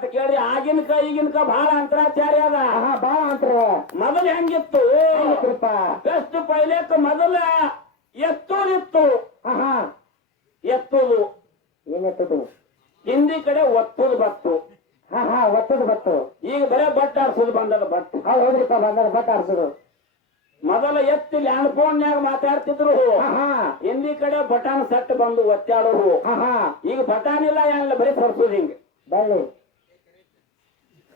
ಅಂತ ಕೇಳಿ ಆಗಿನಕ ಈಗಿನಕ ಬಹಳ ಅಂತರಾಚಾರ್ಯ ಅದ. ಬಾಳ ಅಂತರ ಮೊದಲು ಹೆಂಗಿತ್ತು ಬೆಸ್ಟ್ ಪೈಲೇಕ್ ಮೊದಲ ಎತ್ತೂರಿತ್ತು. ಎತ್ತುದು ಏನೆತ್ತದು ಹಿಂದಿ ಕಡೆ ಒತ್ತುದು ಬತ್ತು. ಒತ್ತದ ಬತ್ತು. ಈಗ ಬರೇ ಬಟ್ ಆಡ್ಸೋದು ಬಂದದ. ಬಟ್ ಹೌದ್ರಿಪ್ಪ ಬಂದದ ಬಟ್ ಆಡ್ಸೋದು. ಮೊದಲ ಎತ್ತಿ ಲ್ಯಾಂಡ್ ಫೋನ್ಯಾಗ ಮಾತಾಡ್ತಿದ್ರು. ಹಿಂದಿ ಕಡೆ ಬಟಾನ್ ಸೆಟ್ ಬಂದು ಒತ್ತಾಡೋರು. ಈಗ ಬಟಾನ್ ಇಲ್ಲ ಏನಿಲ್ಲ ಬರೀ ಸರ್ಸೋದು ಹಿಂಗೆ ಬಳ್ಳಿ.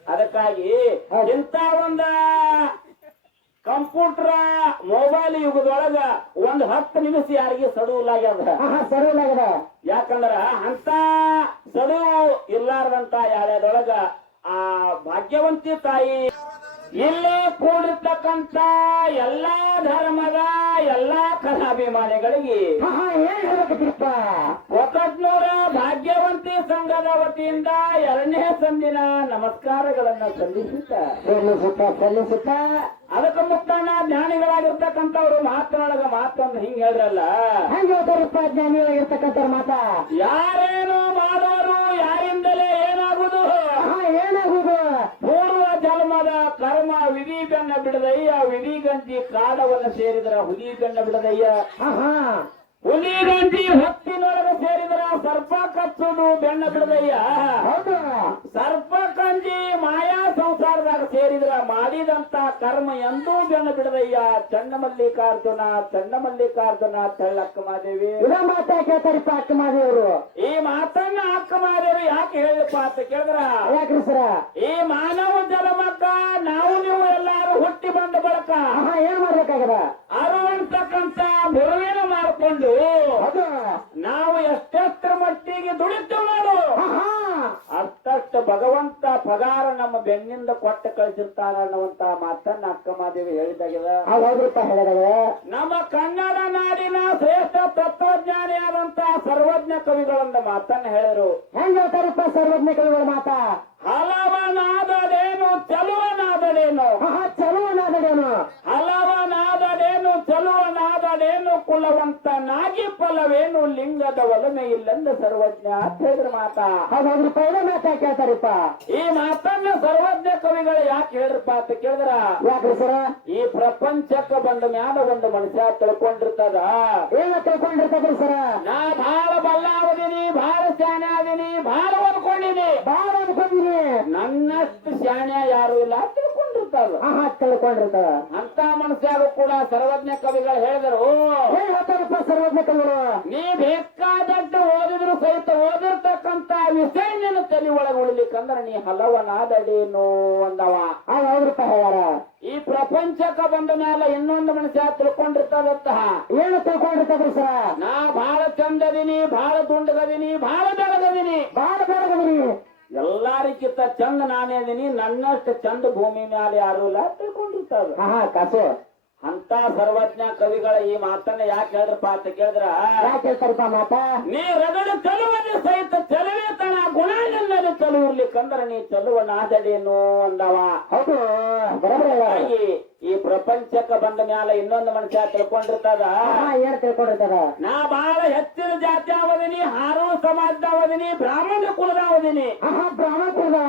ಅದಕ್ಕಾಗಿ ಇಂತ ಒಂದ ಕಂಪ್ಯೂಟರ್ ಮೊಬೈಲ್ ಯುಗದೊಳಗ ಒಂದ್ 10 ನಿಮಿಷ ಯಾರಿಗೆ ಸಡುವುಲಾಗ್ಯದ. ಸರಿಯಾಗದ. ಯಾಕಂದ್ರ ಅಂತ ಸಡುವು ಇರ್ಲಾರ್ದಂತ ಯಾಳ್ಯದೊಳಗ ಆ ಭಾಗ್ಯವಂತಿ ತಾಯಿ ಇಲ್ಲಿ ಕೂಡಿರ್ತಕ್ಕಂತ ಎಲ್ಲಾ ಧರ್ಮದ ಎಲ್ಲಾ ಕಲಾಭಿಮಾನಿಗಳಿಗೆ ಒಕ್ಕಟ್ನೂರ ಭಾಗ್ಯವಂತಿ ಸಂಘದ ವತಿಯಿಂದ 2ನೇ ಸಂದಿನ ನಮಸ್ಕಾರಗಳನ್ನ ಸಲ್ಲಿಸುತ್ತ ಅದಕ್ಕೆ ಮುಕ್ತಾನ ಜ್ಞಾನಿಗಳಾಗಿರ್ತಕ್ಕಂಥವ್ರು ಮಾತನಾಡಗ ಮಾತೊಂದು ಹಿಂಗ್ ಹೇಳ್ರಲ್ಲ. ಹೆಂಗ್ ಹೇಳ್ತಾರಪ್ಪ ಜ್ಞಾನಿಗಳಾಗಿರ್ತಕ್ಕಂಥವ್ರ ಮಾತ? ಯಾರೇನು ಮಾಡೋರು ಯಾರಿಂದಲೇ ಏನಾಗುದು ಏನಾಗುದು ಪೂರ್ವ ಜನ್ಮದ ಕರ್ಮ ವಿಧಿ ಬೆನ್ನ ಬಿಡದಯ್ಯ. ವಿಧಿ ಗಂಜಿ ಕಾಡವನ್ನು ಸೇರಿದ್ರ ಹುಲಿ ಬೆನ್ನ ಬಿಡದಯ್ಯ. ಹುಲಿ ಗಂಜಿ ಹೊತ್ತಿನೊಳಗೆ ಸೇರಿದ್ರ ಸರ್ಪ ಕಚ್ಚುದು ಬೆನ್ನ ಬಿಡದಯ್ಯ. ಸರ್ಪ ಕಂಜಿ ಮಾಯಾ ಸಂಸಾರದಾಗ ಸೇರಿದ್ರ ಮಾಡಿದಂತ ಕರ್ಮ ಎಂದೂ ಬೆನ್ನ ಬಿಡದಯ್ಯ. ಚನ್ನಮಲ್ಲಿಕಾರ್ಜುನ ತೆಳ್ಳಕ್ಕ ಮಾದೇವಿ ಮಾತ ಕೇಳ್ತಾರಿಪ್ಪ ಅಕ್ಕ ಮಾದೇವರು. ಈ ಮಾತನ್ನ ಅಕ್ಕ ಮಾದೇವಿ ಯಾಕೆ ಹೇಳಿದಪ್ಪ ಅಂತ ಕೇಳಿದ್ರ, ಯಾಕ್ರಿ ಸರ ಈ ಮಾನವ ಜನ್ಮಕ್ಕ ನಾವು ನೀವು ಎಲ್ಲಾರು ಹುಟ್ಟಿ ಬಂದ ಬಳಕ ಏನ್ ಮಾಡ್ಬೇಕಾಗದ ಅರುವಂತಕ್ಕಂತ ಗುರುವಿನ ಮಾಡಿಕೊಂಡು ನಾವು ಎಷ್ಟೆಷ್ಟರ ಮಟ್ಟಿಗೆ ದುಡಿತು ನೋಡು ಅಷ್ಟಷ್ಟು ಭಗವಂತ ಪಗಾರ ನಮ್ಮ ಬೆನ್ನಿಂದ ಕೊಟ್ಟ ಕಳಿಸಿರ್ತಾರ ಅನ್ನುವಂತ ಮಾತನ್ನ ಅಕ್ಕ ಮಾದೇವಿ ಹೇಳಿದಾಗಿದೆ. ನಮ್ಮ ಕನ್ನಡ ನಾಡಿನ ಶ್ರೇಷ್ಠ ತತ್ವಜ್ಞಾನಿಯಾದಂತ ಸರ್ವಜ್ಞ ಕವಿಗಳನ್ನ ಮಾತನ್ನ ಹೇಳಿದ್ರು. ಹೆಂಗ್ ಹೇಳ್ತಾರಪ್ಪ ಸರ್ವಜ್ಞ ಕವಿಗಳ ಮಾತ? ಹಲವನಾದಡೇನು ಚಲುವನಾದಡೇನು ಚಲುವನಾದಡೇನು ಹಲವನಾದಡೇನು ಚಲುವನಾದಡೇನು ಕುಲವಂತ ನಾಗಿ ಫಲವೇನು ಲಿಂಗದ ಒಲಮೆ ಇಲ್ಲೆಂದ ಸರ್ವಜ್ಞ ಅಂತ ಹೇಳಿದ್ರ ಮಾತ. ಹೌದ್ರಿ ಪೈಲ ಮಾತ ಕೇಳ್ತಾರಿಪ್ಪ. ಈ ಮಾತನ್ನ ಸರ್ವಜ್ಞ ಕವಿಗಳು ಯಾಕೆ ಹೇಳ್ರಪ್ಪ ಅಂತ ಕೇಳಿದ್ರ, ಯಾಕ್ರಿ ಸರ ಈ ಪ್ರಪಂಚಕ್ಕೆ ಬಂದ ಮ್ಯಾಲ ಒಂದು ಮನುಷ್ಯ ತಿಳ್ಕೊಂಡಿರ್ತದ. ಏನ ತಿಳ್ಕೊಂಡಿರ್ತದ್ರಿ ಸರ? ನಾ ಬಹಳ ಬಲ್ಲಾವದಿನಿ, ಬಹಳ ಶಾನೆ ಆದಿನಿ, ಬಹಳ ಓದ್ಕೊಂಡಿನಿ, ಬಾಳ ಅನ್ಕೊಂಡಿನಿ, ನನ್ನಷ್ಟು ಶಾನೆ ಯಾರು ಇಲ್ಲ ತಿಳ್ಕೊಂಡಿರ್ತದ. ತಿಳ್ಕೊಂಡಿರ್ತದ. ಅಂತ ಮನುಷ್ಯರು ಕೂಡ ಸರ್ವಜ್ಞ ಕವಿಗಳು ಹೇಳಿದರು. ಏನ್ ಹೇಳ್ತಾರಪ್ಪ ಸರ್ವಜ್ಞ ಕವಿಗಳು? ನೀ ಬೇಕಾದಷ್ಟು ಓದಿದ್ರು ಸಹಿತ ಓದಿರ್ತಕ್ಕಂತ ವಿಷಯ ನಿನ್ನ ತಲೆ ಒಳಗೆ ಉಳಿಲಿಕ್ಕಂದ್ರ ನೀ ಹಲವನಾದಡೇನು ಅಂದವ. ಹೌದ್ರಪ್ಪ ಹೇಳ್ಯಾರ. ಈ ಪ್ರಪಂಚಕ್ಕೆ ಬಂದ ಮೇಲೆ ಇನ್ನೊಂದು ಮನುಷ್ಯ ತಿಳ್ಕೊಂಡಿರ್ತದಂತ. ಏನು ತಿಳ್ಕೊಂಡಿರ್ತದ್ರಿ ಸರ? ನಾ ಬಹಳ ಚಂದದಿನಿ, ಬಹಳ ದುಂಡಗದಿನಿ, ಬಹಳ ಬೆಳಗದಿನಿ, ಬಾಳ ಬೆಳಗದಿನಿ, ಎಲ್ಲಾರಿಗಿಂತ ಚಂದ ನಾನೇ ಅದೀನಿ, ನನ್ನಷ್ಟು ಚಂದ ಭೂಮಿ ಮೇಲೆ ಯಾರು ಇಲ್ಲ ತಿಳ್ಕೊಂಡಿರ್ತದ. ಕಾಸು ಅಂತ ಸರ್ವಜ್ಞ ಕವಿಗಳ ಈ ಮಾತನ್ನ ಯಾಕೆ ಹೇಳಿದ್ರಪ್ಪ ಅಂತ ಕೇಳಿದ್ರ, ಯಾಕೆ ಹೇಳ್ತಾರಪ್ಪ ಮಾತ? ನೀ ರಗಡ ಚಲುವಲ್ಲಿ ಸಹಿತ ಚಲುವೆ ತನ ಗುಣದಲ್ಲಿ ಚಲು ಇರ್ಲಿಕ್ಕಂದ್ರ ನೀ ಚಲುವ ನಾದಡೇನು ಅಂದವ. ಹೌದು ಬರೋಬರಿ. ಈ ಪ್ರಪಂಚಕ್ಕೆ ಬಂದ ಮ್ಯಾಲ ಇನ್ನೊಂದು ಮನುಷ್ಯ ತಿಳ್ಕೊಂಡಿರ್ತದ. ಏನ್ ತಿಳ್ಕೊಂಡಿರ್ತದ? ನಾ ಬಹಳ ಹೆಚ್ಚಿನ ಜಾತಿ ಅವದಿನಿ, ಹಾರೋ ಸಮಾಜದವದಿನಿ, ಬ್ರಾಹ್ಮಣ ಕುಲದವದಿನಿ. ಬ್ರಾಹ್ಮಣ ಕುಲದ